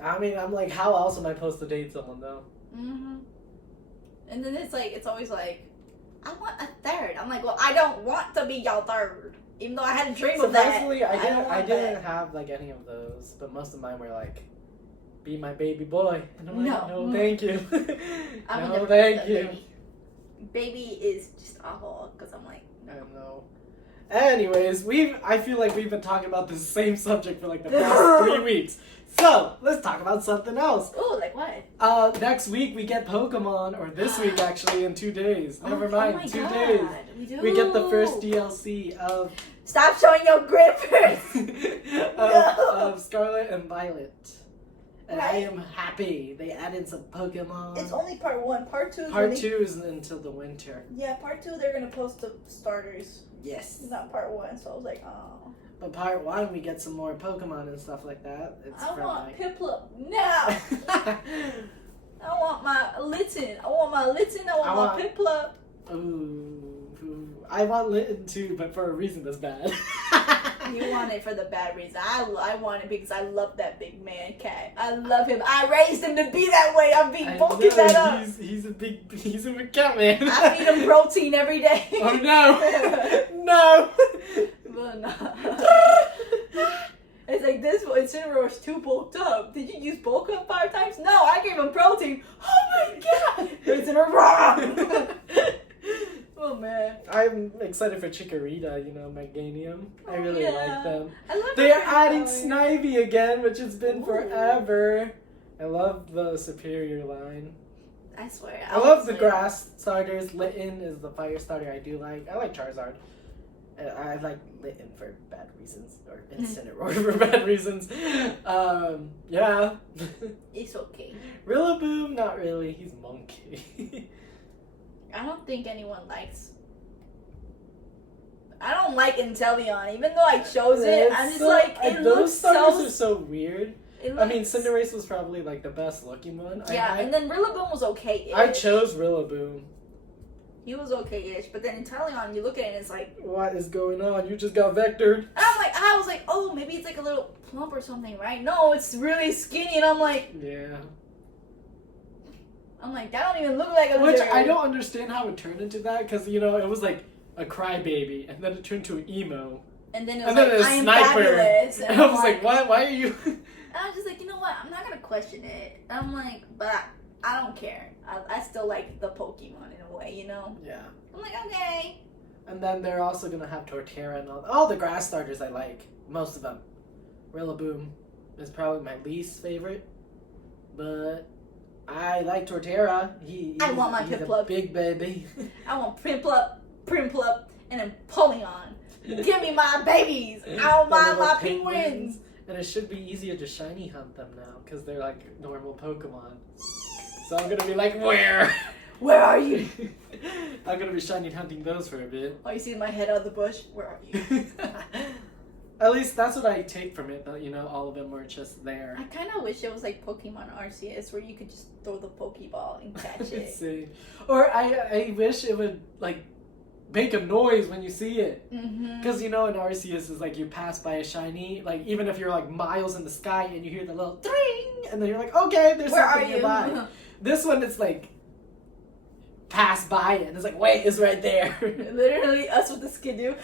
I mean, I'm like, how else am I supposed to date someone though? Mm-hmm. And then it's always like, I want a third. I'm like, well, I don't want to be your third. Even though I had a dream of that. Surprisingly, I don't didn't want have like any of those, but most of mine were like, be my baby boy. And I'm like, No. no thank you. I would no never thank do you. that. Baby is just awful because I'm like, I know. Anyways, I feel like we've been talking about the same subject for like the past 3 weeks. So, let's talk about something else. ooh, like what? Next week we get Pokemon, or this week actually in 2 days. Never mind, oh my 2 God, days. We do. We get the first DLC of Stop showing your grippers. of Scarlet and Violet. And I Right. am happy. They added some Pokemon. It's only part 1. Part 2 is Part really- 2 is until the winter. Yeah, part 2 they're gonna post the starters. Yes. It's not part 1, so I was like, oh. But part 1 we get some more Pokemon and stuff like that. It's I from want like... Piplup now. I want my Litten. I want my Piplup. Ooh, I want Litten too, but for a reason that's bad. You want it for the bad reason. I want it because I love that big man cat. I love him. I raised him to be that way. I'm being bulking that up. He's a big cat man. I feed him protein every day. Oh no, no. But no. It's like this Incineroar was too bulked up. Did you use bulk up 5 times? No, I gave him protein. Oh my god! Incineroar! Oh man. I'm excited for Chikorita, Meganium. I really like them. I love They're how adding going. Snivy again, which has been Ooh. forever. I love the Superior line. I swear. I love the grass starters. Litten is the fire starter I do like. I like Charizard. I like Litten for bad reasons, or Incineroar for bad reasons. Yeah. It's okay. Rillaboom, not really. He's monkey. I don't think anyone likes. I don't like Inteleon, even though I chose it. I'm just like, it those looks starters so. are so weird. I mean, Cinderace was probably like the best looking one. Yeah, and then Rillaboom was okay-ish. I chose Rillaboom. He was okay-ish, but then Inteleon, you look at it and it's like, What is going on? You just got vectored. and I was like, oh, maybe it's like a little plump or something, right? No, it's really skinny, and I'm like, Yeah. that don't even look like a Which lizard. I don't understand how it turned into that, because it was like a crybaby, and then it turned to an emo. And then it was And then like, a I am sniper. fabulous. And I was like, why are you? And I was just like, you know what? I'm not gonna question it. I'm like, but I don't care. I still like the Pokemon in a way, Yeah. I'm like, okay. And then they're also gonna have Torterra and all the grass starters I like. Most of them. Rillaboom is probably my least favorite. But I like Torterra. I want my he's a Piplup. big baby. I want Primplup, and then Polion. Give me my babies. I want The little my penguins. And it should be easier to shiny hunt them now, because they're like normal Pokemon. So I'm gonna be like, where? Where are you? I'm gonna be shiny hunting those for a bit. Oh, you see my head out of the bush? Where are you? At least that's what I take from it, that, all of them were just there. I kind of wish it was like Pokemon Arceus, where you could just throw the Pokeball and catch it. See. Or I wish it would, like, make a noise when you see it. Mm-hmm. Because, you know, in Arceus is like you pass by a shiny, like even if you're like miles in the sky and you hear the little ding, and then you're like, okay, there's Where something are you? nearby. This one, it's like, pass by it, and it's like, wait, it's right there. Literally us with the skidoo.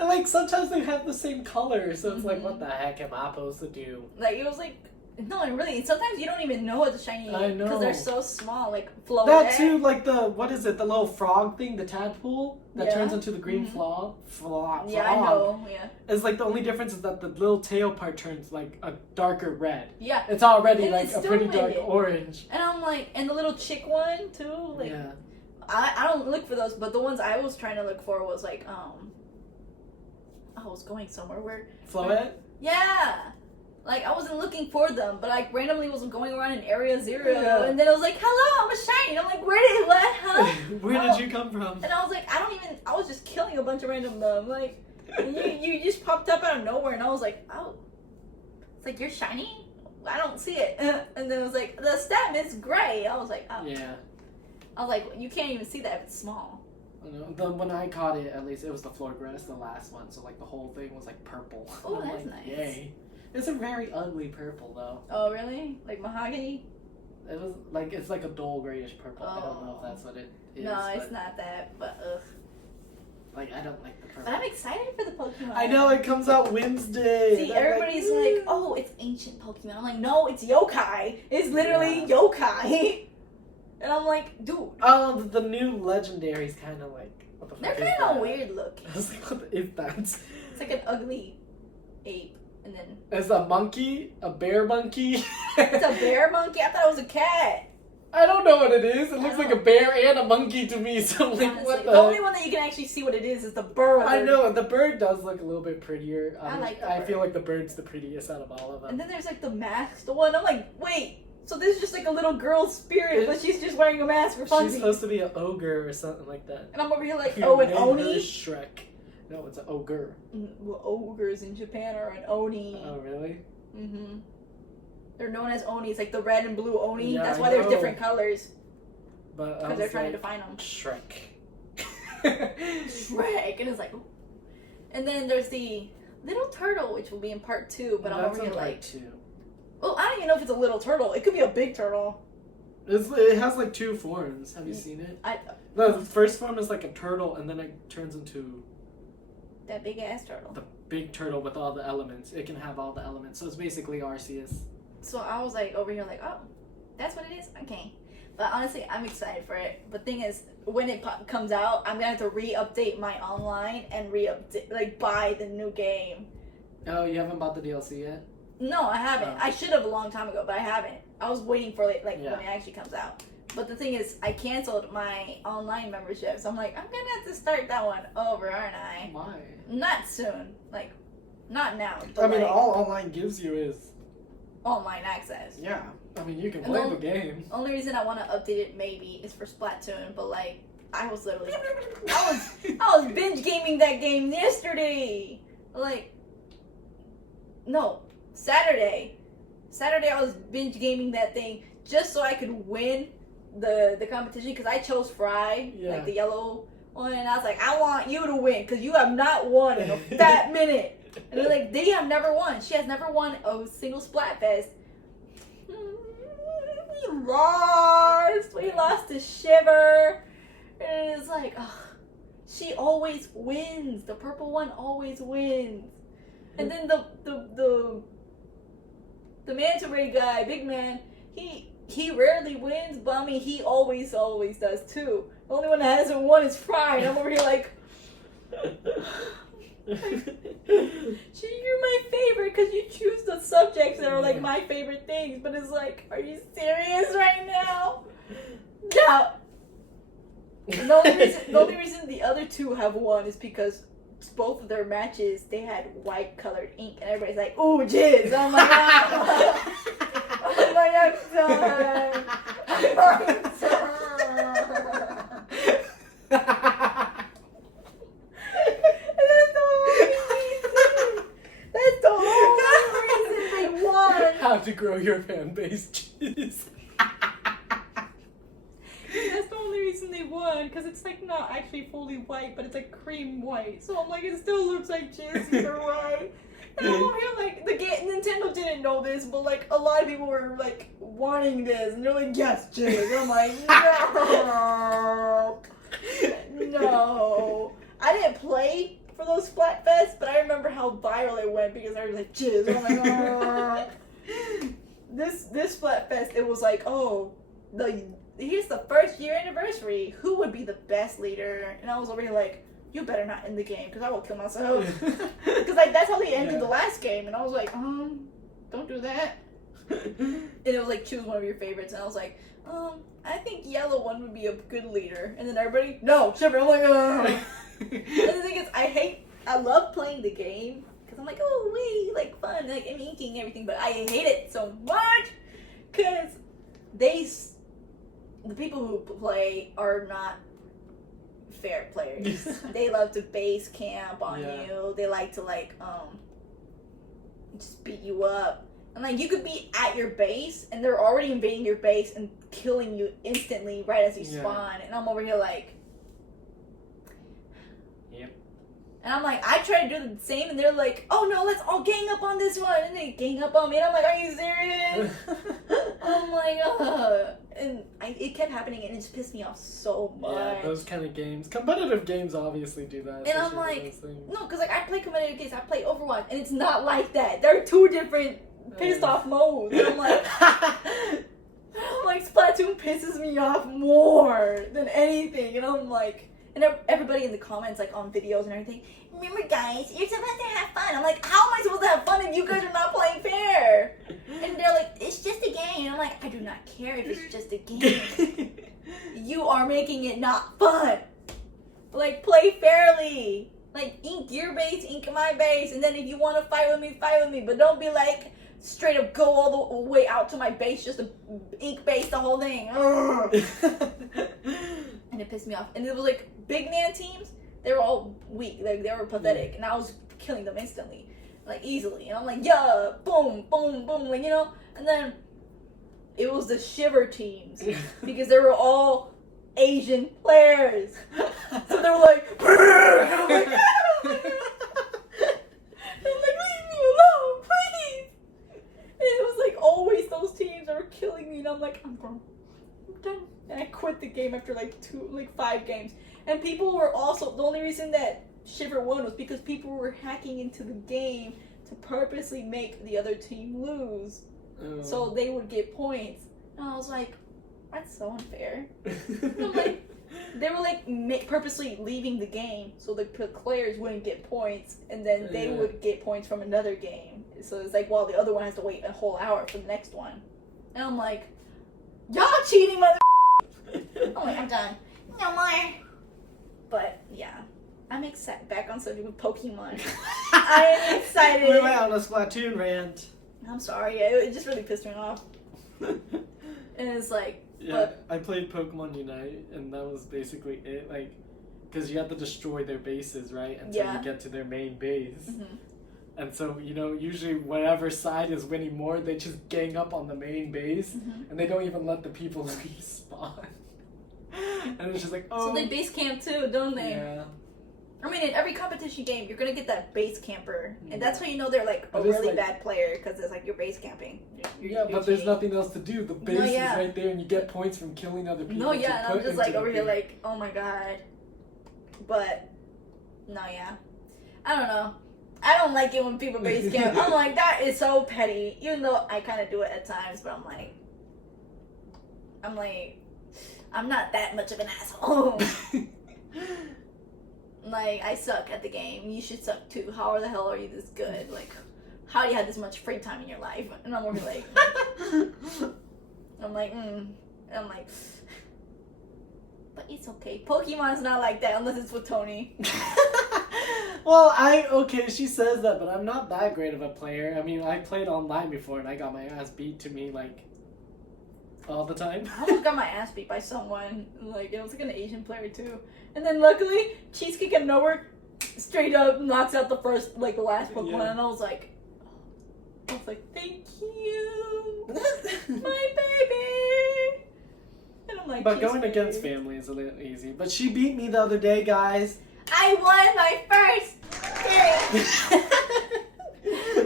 And like sometimes they have the same color, so it's like, Mhm. what the heck am I supposed to do? Like, it was like, no, and really, sometimes you don't even know what the shiny I is. know. Because they're so small, like, float. That too, like what is it, the little frog thing, the tadpole that Yeah. turns into the green Mhm. frog. Yeah, I know, yeah. It's like the only difference is that the little tail part turns like a darker red. Yeah. It's already And like it's a still pretty dark red. orange. And I'm like, and the little chick one, too, like, Yeah. I don't look for those, but the ones I was trying to look for was like, I was going somewhere where... Floette? Yeah! Like, I wasn't looking for them, but like randomly was going around in Area Zero, Yeah. and then I was like, hello, I'm a shiny. And I'm like, what, huh? Where Oh. did you come from? And I was like, I was just killing a bunch of random like, and you just popped up out of nowhere, and I was like, oh. It's like, you're shiny? I don't see it. And then it was like, the stem is gray. I was like, oh. Yeah. I was like, you can't even see that if it's small. I know. When I caught it, at least it was the floor grass, the last one, so like the whole thing was like purple. Oh, I'm that's like, nice. Yay. It's a very ugly purple though. Oh, really? Like mahogany? It was like it's like a dull grayish purple. I don't know Oh. if that's what it is. No, but, it's not that, but ugh. Like I don't like the purple. But I'm excited for the Pokemon. I know it comes out Wednesday. See, and I'm everybody's like, oh, it's ancient Pokemon. I'm like, no, it's yokai. It's literally Yeah. yokai. And I'm like, dude. Oh, the new legendary's kind of like. What the fuck They're is kind of that? weird looking. I was like, what is that? It's like an ugly ape. And then It's a monkey, a bear monkey. it's a bear monkey. I thought it was a cat. I don't know what it is. It looks I like a don't- bear and a monkey to me. So I'm like, Honestly, what the the? only one that you can actually see what it is the bird. I know the bird does look a little bit prettier. I like the I feel bird. like the bird's the prettiest out of all of them. And then there's like the masked one. I'm like, wait. So this is just like a little girl's spirit, but she's just wearing a mask for She's funsies. supposed to be an ogre or something like that. And I'm over here like, You oh, an named her oni? Shrek. No, it's an ogre. Well, ogres in Japan are an oni. Oh, really? Mm-hmm. They're known as onis, like the red and blue oni. Yeah, That's I why there's know. different colors. But I Because was they're trying like, to define them. Shrek. Shrek. And it's like, ooh. And then there's the little turtle, which will be in part 2. But I'm That's over here in like, part 2. well, I don't even know if it's a little turtle. It could be a big turtle. It has like 2 forms. Have you seen it? No, the first form is like a turtle, and then it turns into That big ass turtle. the big turtle with all the elements. It can have all the elements. So it's basically Arceus. So I was like over here like, oh, that's what it is? Okay. But honestly, I'm excited for it. But thing is, when it comes out, I'm gonna have to re-update my online and buy the new game. Oh, you haven't bought the DLC yet? No, I haven't. Oh. I should have a long time ago, but I haven't. I was waiting for it Yeah. when it actually comes out. But the thing is, I canceled my online membership, so I'm like, I'm gonna have to start that one over, aren't I? Why? Not soon, like, not now. But I mean, like, all online gives you is, online access. yeah. I mean, you can And play the- the game. Only reason I want to update it maybe is for Splatoon, but like, I was literally, I was binge gaming that game yesterday. Like, no, Saturday I was binge gaming that thing just so I could win the competition because I chose Fry, Yeah. like the yellow one, and I was like, I want you to win because you have not won in a fat minute. And they're like, they have never won. She has never won a single Splatfest. We lost to Shiver. And it's like, ugh, she always wins. The purple one always wins. And then the manta ray guy, big man, he rarely wins, but I mean he always does too. The only one that hasn't won is Fry, and I'm over here like, you're my favorite because you choose the subjects that are like my favorite things, but it's like, are you serious right now? No. The only reason the other two have won is because both of their matches they had white colored ink, and everybody's like, "Ooh, jizz!" I'm like, I'm like, I'm done. I'm done. That's the only reason they won. How to grow your fan base, jeez. That's the only reason they won. fun because it's like not actually fully white, but it's like cream white. So I'm like, it still looks like jizz either way. And I'm over here like, Nintendo didn't know this, but like a lot of people were like wanting this, and they're like, yes, jizz. And I'm like, no, no. I didn't play for those Splatfests, but I remember how viral it went because I was like, jizz. And I'm like, oh. This Splatfest, it was like, oh, here's the first year anniversary. Who would be the best leader? And I was over here like, you better not end the game because I will kill myself. Because like that's how they ended the last game, and I was like, don't do that. And it was like, choose one of your favorites, and I was like, I think yellow one would be a good leader. And then everybody, no, Shiver. I'm like, oh. And the thing is, I love playing the game because I'm like, oh, wait, like fun, like I'm inking everything, but I hate it so much because the people who play are not fair players. They love to base camp on you. They like to like just beat you up. And like you could be at your base and they're already invading your base and killing you instantly right as you spawn. And I'm over here like, and I'm like, I try to do the same, and they're like, oh no, let's all gang up on this one. And they gang up on me, and I'm like, are you serious? I'm like, and it kept happening, and it just pissed me off so much. Yeah, those kind of games. Competitive games obviously do that. And I'm like, no, because like I play competitive games, I play Overwatch, and it's not like that. There are two different pissed off modes. And I'm like, Splatoon pisses me off more than anything. And I'm like, and everybody in the comments, like on videos and everything, remember guys, you're supposed to have fun. I'm like, how am I supposed to have fun if you guys are not playing fair? And they're like, it's just a game. And I'm like, I do not care if it's just a game. You are making it not fun. Like, play fairly. Like, ink your base, ink my base, and then if you want to fight with me, but don't be like, straight up go all the way out to my base just to ink base the whole thing. And it pissed me off. And it was like, big man teams, they were all weak. Like, they were pathetic. And I was killing them instantly. Like, easily. And I'm like, yeah, boom, boom, boom. Like, you know? And then it was the Shiver teams. Because they were all Asian players. So they were like, and I'm like, leave me alone, please. And it was like, always those teams that were killing me. And I'm like, I'm done. And I quit the game after like 5 games. And people were also, the only reason that Shiver won was because people were hacking into the game to purposely make the other team lose. So they would get points. And I was like, that's so unfair. And I'm like, they were like purposely leaving the game so the players wouldn't get points, and then they would get points from another game. So it's like, while the other one has to wait a whole hour for the next one. And I'm like, y'all cheating, mother. I'm like, I'm done. No more. But yeah, I'm excited. Back on subject with Pokemon. I am excited. We went on a Splatoon rant. I'm sorry. It just really pissed me off. And it's like, yeah, I played Pokemon Unite, and that was basically it. Like, because you have to destroy their bases, right? Until you get to their main base. Mm-hmm. And so, you know, usually whatever side is winning more, they just gang up on the main base, and they don't even let the people respawn. And it's just like, oh. So they base camp too, don't they? Yeah. I mean, in every competition game, you're gonna get that base camper, and that's how you know they're like a really bad player, because it's like you're base camping. You're but there's nothing else to do. The base is right there, and you get points from killing other people. No, yeah, and I'm just like over here, like, oh my god. But no, yeah, I don't know. I don't like it when people base camp. I'm like, that is so petty. Even though I kind of do it at times, but I'm like, I'm not that much of an asshole. Like, I suck at the game. You should suck too. How the hell are you this good? Like, how do you have this much free time in your life? And I'm over like, I'm like, And I'm like, but it's okay. Pokemon's not like that unless it's with Tony. Well, okay, she says that, but I'm not that great of a player. I mean, I played online before, and I got my ass beat to me, like, all the time. I almost got my ass beat by someone. Like, it was like an Asian player, too. And then, luckily, Cheesecake out of nowhere straight up knocks out the last Pokemon, and I was like, thank you, my baby. And I'm like, but going against family is a little easy. But she beat me the other day, guys. I won my first game.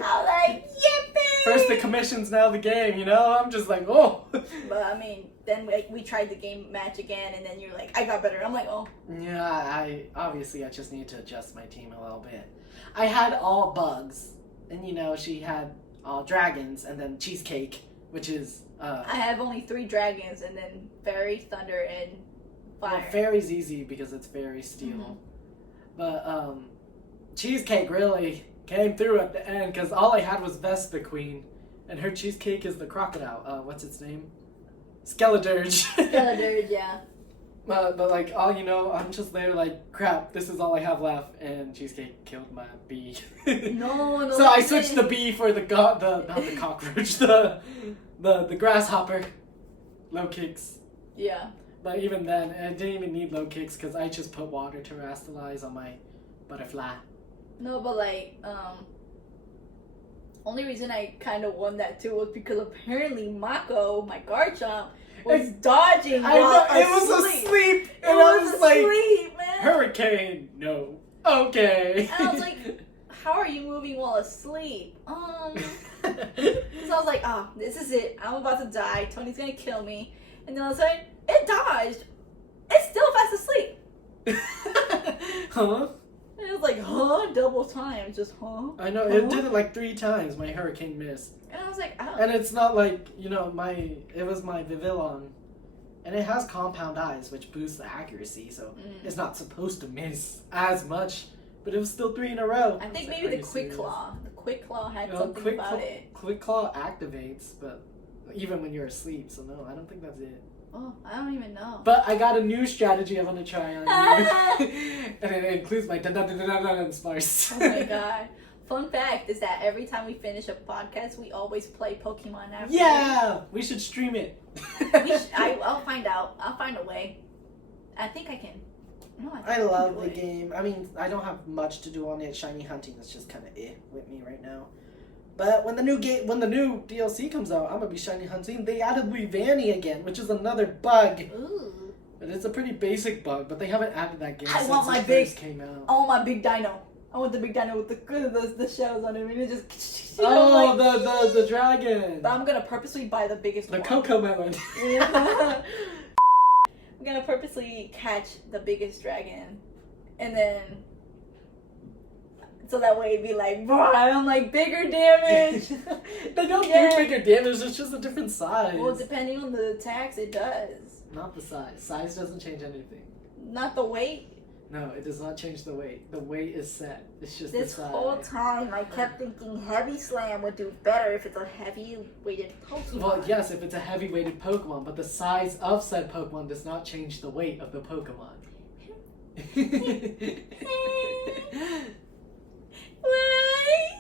I was like, yippee! First the commissions, now the game, you know? I'm just like, oh. But I mean, then we tried the game match again, and then you're like, I got better. I'm like, oh. Yeah, I just need to adjust my team a little bit. I had all bugs, and you know, she had all dragons, and then cheesecake, which is I have only 3 dragons, and then fairy, thunder, and fire. Well, fairy's easy because it's fairy steel, but cheesecake really came through at the end because all I had was Vespa Queen, and her cheesecake is the crocodile. What's its name? Skeledirge. Skeledirge, yeah. But like, all you know, I'm just there like, crap, this is all I have left, and cheesecake killed my bee. No. So I switched the bee for not the cockroach, the grasshopper. Low kicks. Yeah. But even then, I didn't even need low kicks because I just put water terrestrialize on my butterfly. No, but like, only reason I kind of won that too was because apparently Mako, my Garchomp, was dodging I know, while it was asleep. It was asleep, man. Hurricane, no. Okay. And I was like, how are you moving while asleep? So I was like, oh, this is it. I'm about to die. Tony's gonna kill me. And then all of a sudden, it dodged. It's still fast asleep. Huh? And it was like, huh? Double time. Just, huh? I know, it did it like 3 times, my hurricane miss. And I was like, oh. And it's not like, you know, it was my Vivillon. And it has compound eyes, which boosts the accuracy, so it's not supposed to miss as much. But it was still 3 in a row. I think maybe the Quick Claw. The Quick Claw had something about it. Quick Claw activates, but even when you're asleep, so no, I don't think that's it. Oh, I don't even know. But I got a new strategy I want to try on you. And it includes my and sparse. Oh my god. Fun fact is that every time we finish a podcast, we always play Pokemon after. Yeah! We should stream it. I'll find out. I'll find a way. I think I can. No, I love the game. I mean, I don't have much to do on it. Shiny hunting is just kind of with me right now. But when the new DLC comes out, I'm gonna be shiny hunting. They added Weavani again, which is another bug. Ooh. But it's a pretty basic bug. But they haven't added that game I want since it first came out. I want my big dino. I want the big dino with the shells on it. And it just. The dragon. But I'm gonna purposely buy the biggest one. The Cocoa Melon. Yeah. I'm gonna purposely catch the biggest dragon, and then. So that way it'd be like, I'm like, bigger damage. They don't do bigger damage, it's just a different size. Well, depending on the attacks, it does. Not the size. Size doesn't change anything. Not the weight? No, it does not change the weight. The weight is set. It's just this the size. whole time I kept thinking Heavy Slam would do better if it's a heavy-weighted Pokemon. Well, yes, if it's a heavy-weighted Pokemon, but the size of said Pokemon does not change the weight of the Pokemon. Why?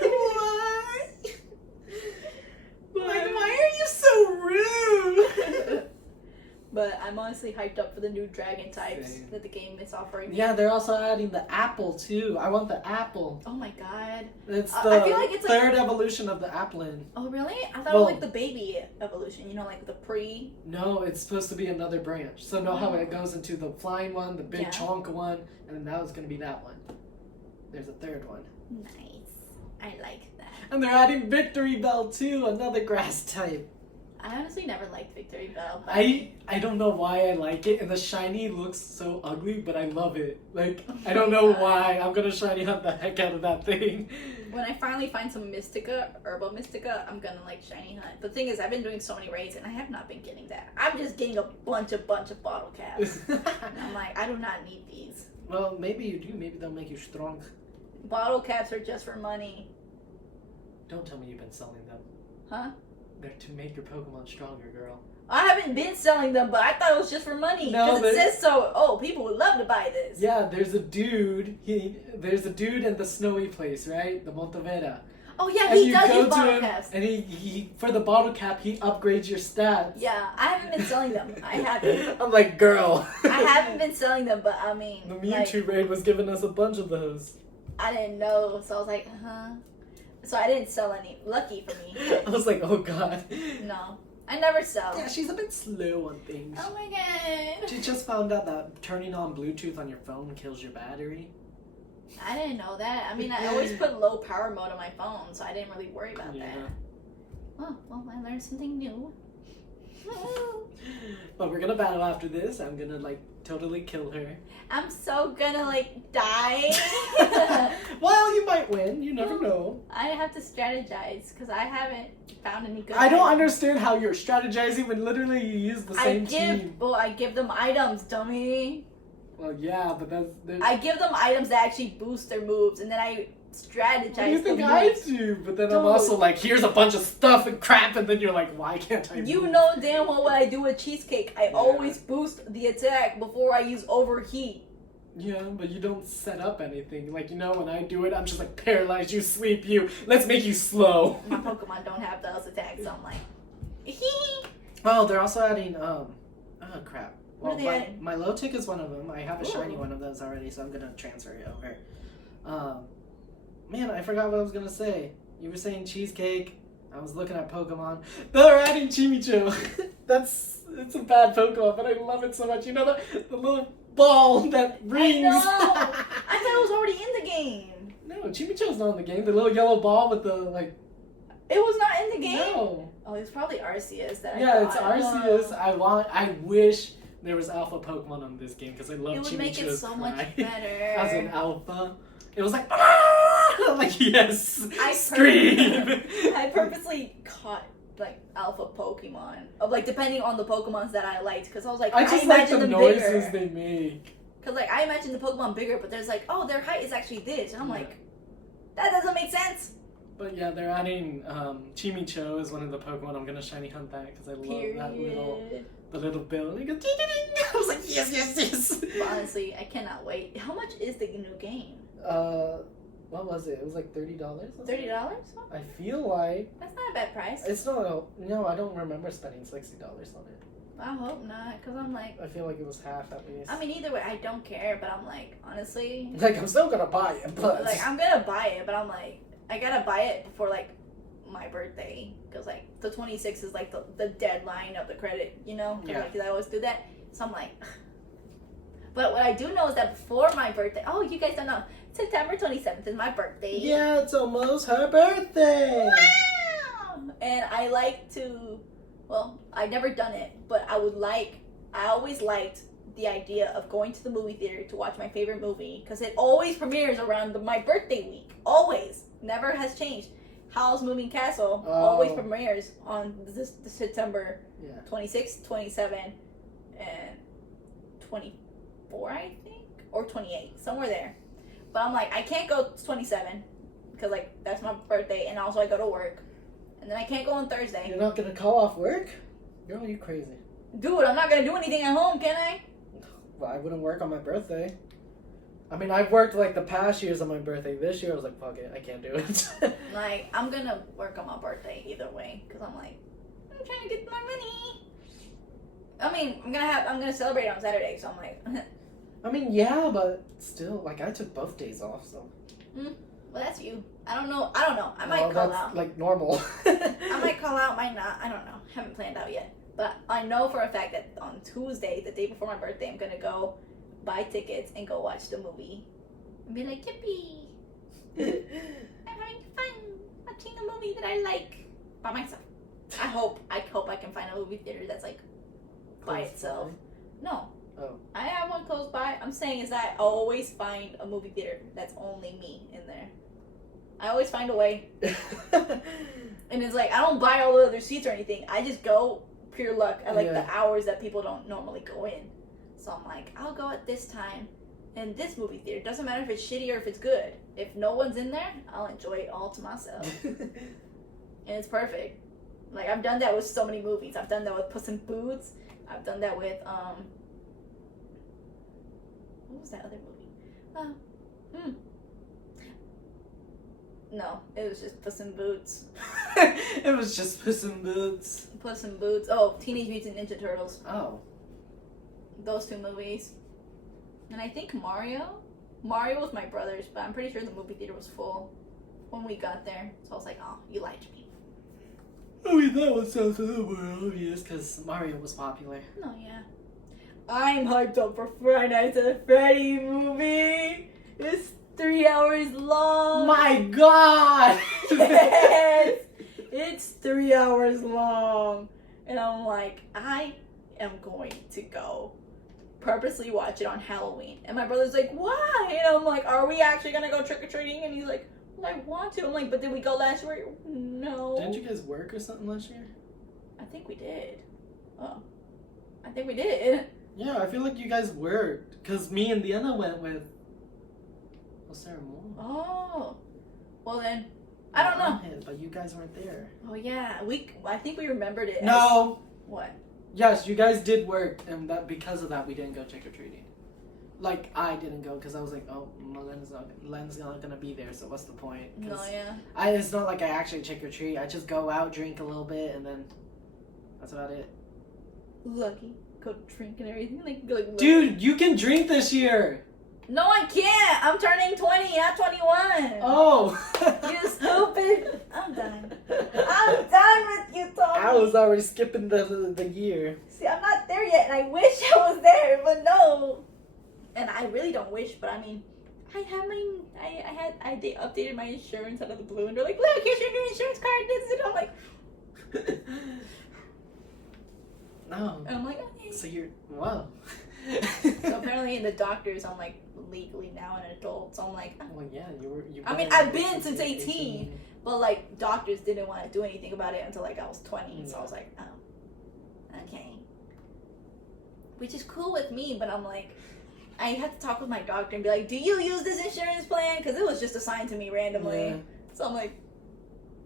Why? Like, why are you so rude? But I'm honestly hyped up for the new dragon types Same. that the game is offering. Yeah, they're also adding the apple too. I want the apple. Oh my god. It's I the feel like it's third evolution of the applin. Oh really? I thought it was like the baby evolution. You know, like the pre. No, it's supposed to be another branch. So know how it goes into the flying one, the big chonk one, and then that was going to be that one. There's a third one. Nice. I like that. And they're adding Victory Bell too, another grass type. I honestly never liked Victory Bell. I don't know why I like it, and the shiny looks so ugly, but I love it. Like, I don't know why. I'm gonna shiny hunt the heck out of that thing. When I finally find some Mystica, Herbal Mystica, I'm gonna like shiny hunt. The thing is, I've been doing so many raids, and I have not been getting that. I'm just getting a bunch of bottle caps. And I'm like, I do not need these. Well, maybe you do. Maybe they'll make you strong. Bottle caps are just for money. Don't tell me you've been selling them. Huh? They're to make your Pokemon stronger, girl. I haven't been selling them, but I thought it was just for money. No, because it says so. Oh, people would love to buy this. Yeah, there's a dude. There's a dude in the snowy place, right? The Montevera. Oh yeah, And he you does go use to bottle him, caps. and he for the bottle cap, he upgrades your stats. Yeah, I haven't been selling them. I haven't. I'm like, girl. I haven't been selling them, but I mean, The Mewtwo raid was giving us a bunch of those. I didn't know, so I was like, huh. So I didn't sell any. Lucky for me. I was like, oh god. No. I never sell. Yeah, she's a bit slow on things. Oh my god. She just found out that turning on Bluetooth on your phone kills your battery. I didn't know that. I mean, I always put low power mode on my phone, so I didn't really worry about that. Oh, well, I learned something new. But we're gonna battle after this. I'm gonna, like, totally kill her. I'm so gonna, like, die. Well, you might win. You never know. I have to strategize, because I haven't found any good I don't items. understand how you're strategizing when literally you use the same team. Well, I give them items, dummy. Well, yeah, but that's... I give them items that actually boost their moves, and then I strategize. What do you think I do? But then I'm also like, here's a bunch of stuff and crap, and then you're like, why can't I You move? know damn well what I do with cheesecake. I always boost the attack before I use overheat. Yeah, but you don't set up anything. Like, you know, when I do it, I'm just like, paralyze you, sleep you, let's make you slow. My Pokemon don't have those attacks, so I'm like, Oh, they're also adding, oh crap. What Well, are they adding? my low tick is one of them. I have a shiny Ooh. one of those already, so I'm gonna transfer it over. Man, I forgot what I was gonna say. You were saying cheesecake. I was looking at Pokemon. They're adding Chimicho. It's a bad Pokemon, but I love it so much. You know the little ball that rings. I know. I thought it was already in the game. No, Chimicho's not in the game. The little yellow ball with the like. It was not in the game. No. Oh, it's probably Arceus that I Yeah, thought. it's Arceus. I wish there was alpha Pokemon on this game because I love Chimicho's It would make it so much cry. better. As an alpha, it was like, ah! Like, yes, scream. I purposely caught like alpha Pokemon of like depending on the Pokemons that I liked because I was like I just like imagine the them noises bigger. they make. Because like I imagine the Pokemon bigger, but there's like, oh, their height is actually this, and I'm like, that doesn't make sense. But yeah, they're adding Chimicho is one of the Pokemon. I'm gonna shiny hunt that because I love the little bill. And it goes, ding-ding-ding. I was like, yes. But honestly, I cannot wait. How much is the new game? What was it? It was like $30. $30? I feel like That's not a bad price. it's not. No, I don't remember spending $60 on it. I hope not, because I'm like, I feel like it was half at least. I mean, either way, I don't care, but I'm like, honestly, like I'm still gonna buy it, but like I'm gonna buy it, but I'm like, I gotta buy it before like my birthday, because like the 26th is like the deadline of the credit, you know? Yeah. Because I always do that. So I'm like, but what I do know is that before my birthday, oh, you guys don't know, September 27th is my birthday. yeah, it's almost her birthday. Wow! And I like to, well, I've never done it, but I always liked the idea of going to the movie theater to watch my favorite movie, because it always premieres around my birthday week. Always. Never has changed. Howl's Moving Castle always premieres on the September 26, 27, and 24, I think, or 28, somewhere there. But I'm like, I can't go 27 because like that's my birthday, and also I go to work, and then I can't go on Thursday. You're not gonna call off work? Girl, you crazy. Dude, I'm not gonna do anything at home, can I? Well, I wouldn't work on my birthday. I mean, I've worked like the past years on my birthday. This year, I was like, fuck it, I can't do it. Like, I'm gonna work on my birthday either way, because I'm like, I'm trying to get my money. I mean, I'm gonna celebrate on Saturday, so I'm like, I mean, yeah, but still, like, I took both days off, so. well, that's you. I don't know. I might call that's out. like normal. I might call out, might not. I don't know. Haven't planned out yet. But I know for a fact that on Tuesday, the day before my birthday, I'm gonna go buy tickets and go watch the movie. And be like, yippee! I'm having fun watching a movie that I like by myself. I hope I can find a movie theater that's like by itself. No. Oh. I have one close by. I'm saying is that I always find a movie theater that's only me in there. I always find a way. And it's like, I don't buy all the other seats or anything. I just go pure luck at like the hours that people don't normally go in. So I'm like, I'll go at this time in this movie theater. Doesn't matter if it's shitty or if it's good. If no one's in there, I'll enjoy it all to myself. And it's perfect. Like, I've done that with so many movies. I've done that with Puss in Boots. I've done that with, what was that other movie? No, it was just Puss in Boots. It was just Puss in Boots. Puss in Boots. Oh, Teenage Mutant Ninja Turtles. Oh. Those two movies. And I think Mario. Mario was my brother's, but I'm pretty sure the movie theater was full when we got there. So I was like, oh, you lied to me. I mean, that one sounds a little more obvious because Mario was popular. No, yeah. I'm hyped up for Friday Night at Freddy movie. It's 3 hours long. My God! Yes! It's 3 hours long. And I'm like, I am going to go purposely watch it on Halloween. And my brother's like, why? And I'm like, are we actually going to go trick-or-treating? And he's like, well, I want to. I'm like, but did we go last year? No. Didn't you guys work or something last year? I think we did. Oh. I think we did. Yeah, I feel like you guys worked. Because me and Deanna went with... Was there more? Oh. Well then, I don't know. But you guys weren't there. Oh yeah, I think we remembered it. No. What? Yes, you guys did work, and that because of that we didn't go trick or treating. Like I didn't go because I was like, oh, well, Len's not gonna be there, so what's the point? No, yeah. It's not like I actually trick or treat. I just go out, drink a little bit, and then that's about it. Lucky, go drink and everything. Like dude, you can drink this year. No, I can't. I'm turning 20, not 21. Oh. You stupid. I'm done. I'm done with you, Tommy. I was already skipping the year. See, I'm not there yet, and I wish I was there, but no. And I really don't wish, but I mean, they updated my insurance out of the blue, and they're like, look, here's your new insurance card. This is. I'm like, no. And I'm like, okay. So you're wow. So apparently in the doctors, I'm like legally now an adult. So I'm like, oh. Well, yeah, you. I mean, I've been since 18, but like doctors didn't want to do anything about it until like I was 20. So I was like, oh, okay, which is cool with me. But I'm like, I had to talk with my doctor and be like, do you use this insurance plan? Because it was just assigned to me randomly. Yeah. So I'm like,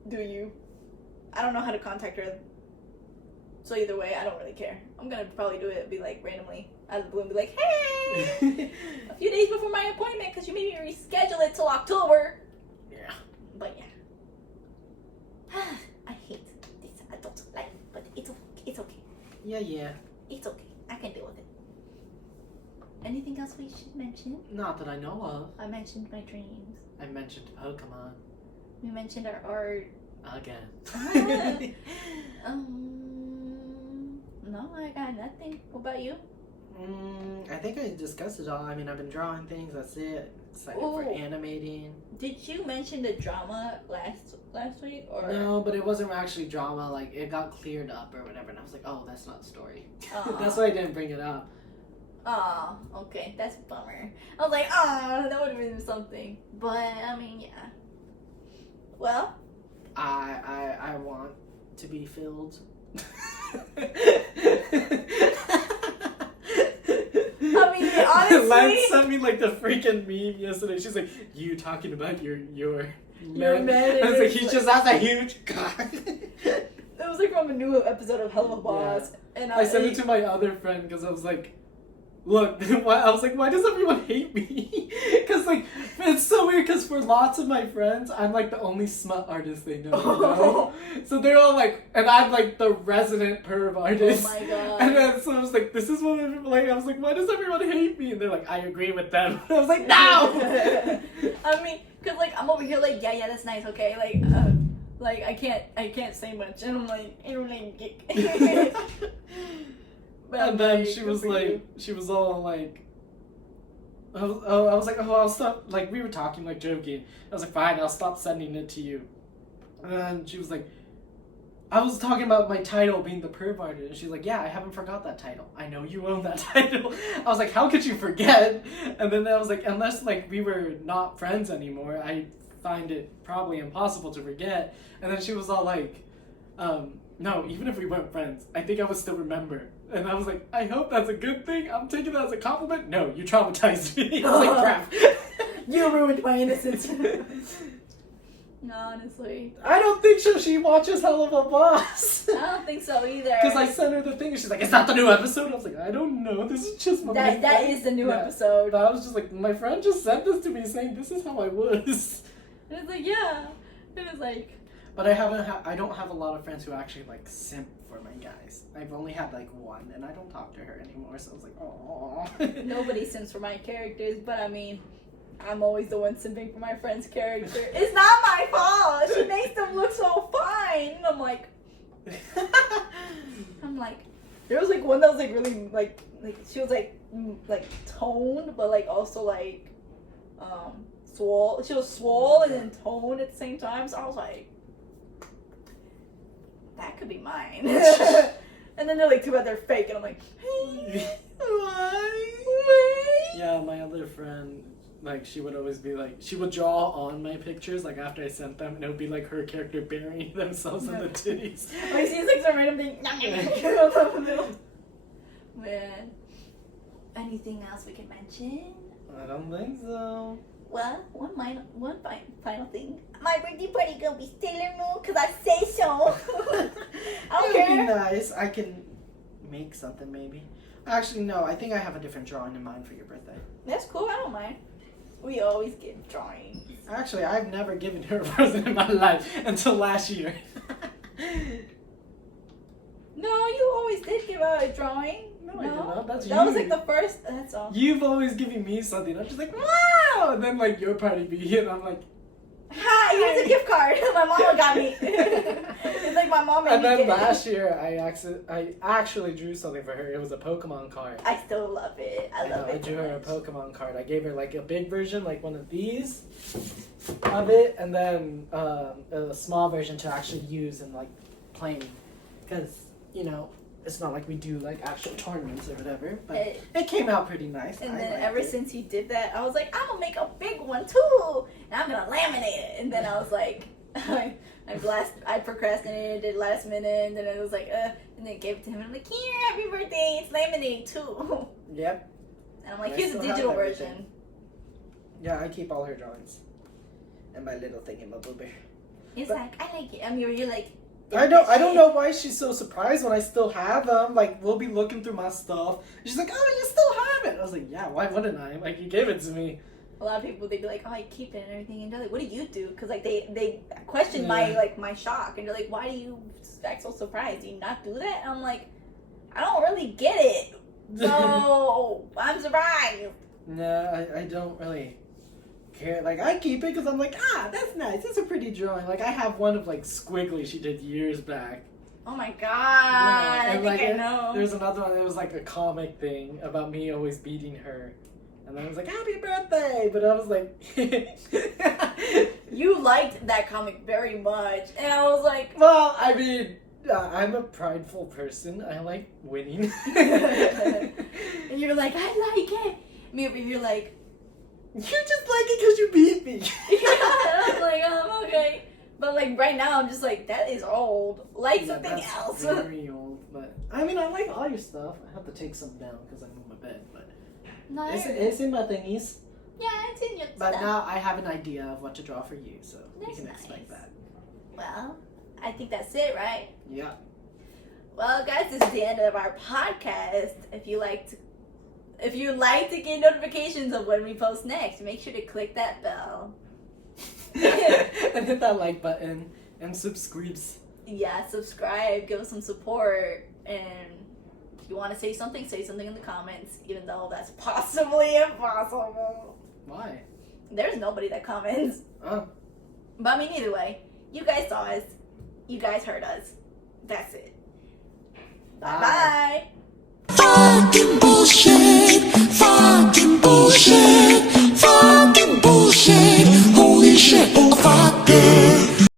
do you? I don't know how to contact her. So either way, I don't really care. I'm gonna probably do it, be like randomly out of the blue and be like, hey, a few days before my appointment because you made me reschedule it till October. Yeah. But yeah. I hate this adult life, but it's okay. Yeah. It's okay. I can deal with it. Anything else we should mention? Not that I know of. I mentioned my dreams. I mentioned Pokemon. We mentioned our art. Again. No, I got nothing. What about you? I think I discussed it all. I mean, I've been drawing things. That's it. Excited for animating. Did you mention the drama last week or no? But it wasn't actually drama. Like it got cleared up or whatever, and I was like, oh, that's not a story. That's why I didn't bring it up. Oh, okay, that's a bummer. I was like, oh, that would have been something. But I mean, yeah. Well, I want to be filled. I mean, honestly, Len sent me like the freaking meme yesterday. She's like, you talking about your man. I was like, he just has a huge cock. It was like from a new episode of Hell of a Boss, and I sent it to my other friend because I was like, look, I was like, why does everyone hate me? Because like it's so weird. Because for lots of my friends, I'm like the only smut artist they know. You know? So they're all like, and I'm like the resident perv artist. Oh my god! And then so I was like, this is what people like. I was like, why does everyone hate me? And they're like, I agree with them. I was like, no. I mean, cause like I'm over here like, yeah, that's nice, okay, like I can't say much, and I'm like, and then she was like, she was all like, I was like, oh, I'll stop. Like, we were talking, like, joking. I was like, fine, I'll stop sending it to you. And then she was like, I was talking about my title being the perv artist. And she's like, yeah, I haven't forgot that title. I know you own that title. I was like, how could you forget? And then I was like, unless, like, we were not friends anymore, I find it probably impossible to forget. And then she was all like, no, even if we weren't friends, I think I would still remember. And I was like, I hope that's a good thing. I'm taking that as a compliment. No, you traumatized me. I was like, crap. You ruined my innocence. Honestly. I don't think so. She watches Hell of a Boss. I don't think so either. Because I sent her the thing and she's like, is that the new episode? I was like, I don't know. This is just my friend. That is the new episode. But I was just like, my friend just sent this to me saying this is how I was. And it's like, yeah. It was like... But I don't have a lot of friends who actually like simp for my guys. I've only had like one, and I don't talk to her anymore. So I was like, oh. Nobody simps for my characters, but I mean, I'm always the one simping for my friend's character. It's not my fault. She makes them look so fine. And I'm like, I'm like, there was like one that was like really like she was like toned, but like also like swole. She was swole and then toned at the same time. So I was like, that could be mine. And then they're like, too bad they're fake, and I'm like, why? Yeah, my other friend, like, she would always be like, she would draw on my pictures, like, after I sent them, and it would be like her character burying themselves in the titties. Like, she's like some random thing. Man. Anything else we can mention? I don't think so. Well, one final thing. My birthday party gonna be Sailor Moon because I say so. I don't care. It would be nice. I can make something maybe. Actually, no. I think I have a different drawing in mind for your birthday. That's cool. I don't mind. We always give drawings. Actually, I've never given her a present in my life until last year. No, you always did give out a drawing. No, I did not. That's that was like the first. That's all. You've always given me something. I'm just like, wow! And then like your party be and I'm like, hi! Here's a gift card. My mama got me. It's like my mom made and me then get last year I actually drew something for her. It was a Pokemon card. I still love it. I love it. I drew her a Pokemon card. I gave her like a big version, like one of these of it, and then a small version to actually use and like playing, because you know. It's not like we do like actual tournaments or whatever, but it came out pretty nice. And then ever since you did that, I was like, I'm gonna make a big one too, and I'm gonna laminate it. And then I was like, I procrastinated, did last minute, and then I was like, and then gave it to him. And I'm like, here, happy birthday, it's laminated too. Yep. And I'm like, here's the digital version. Yeah, I keep all her drawings, and my little thing in my boober. It's like, I like it. I mean, you're like. I don't know why she's so surprised when I still have them. Like, we'll be looking through my stuff. She's like, oh, you still have it. I was like, yeah, why wouldn't I? Like, you gave it to me. A lot of people, they'd be like, oh, I keep it and everything. And they're like, what do you do? Because, like, they question my shock. And they're like, why do you act so surprised? Do you not do that? And I'm like, I don't really get it. So, I'm surprised. No, I don't really care. Like, I keep it because I'm like, that's nice. It's a pretty drawing. Like, I have one of, like, Squiggly she did years back. Oh my god, yeah. I think I know. There's another one that was, like, a comic thing about me always beating her. And then I was like, happy birthday! But I was like... You liked that comic very much. And I was like... Well, I mean, I'm a prideful person. I like winning. And you're like, I like it. Me over here like... You just like it because you beat me. I was like, okay. But like right now, I'm just like, that is old. Like something else. Very old, but I mean, I like all your stuff. I have to take some down because I moved my bed, but no, it's in my thingies. Yeah, it's in your But stuff. now I have an idea of what to draw for you, so That's you can nice. expect that. Well, I think that's it, right? Yeah. Well, guys, this is the end of our podcast. If you like to get notifications of when we post next, make sure to click that bell. And hit that like button and subscribes. Yeah, subscribe, give us some support, and if you want to say something in the comments, even though that's possibly impossible. Why? There's nobody that comments. Oh. But I mean, either way, you guys saw us, you guys heard us. That's it. Bye-bye. Fucking bullshit.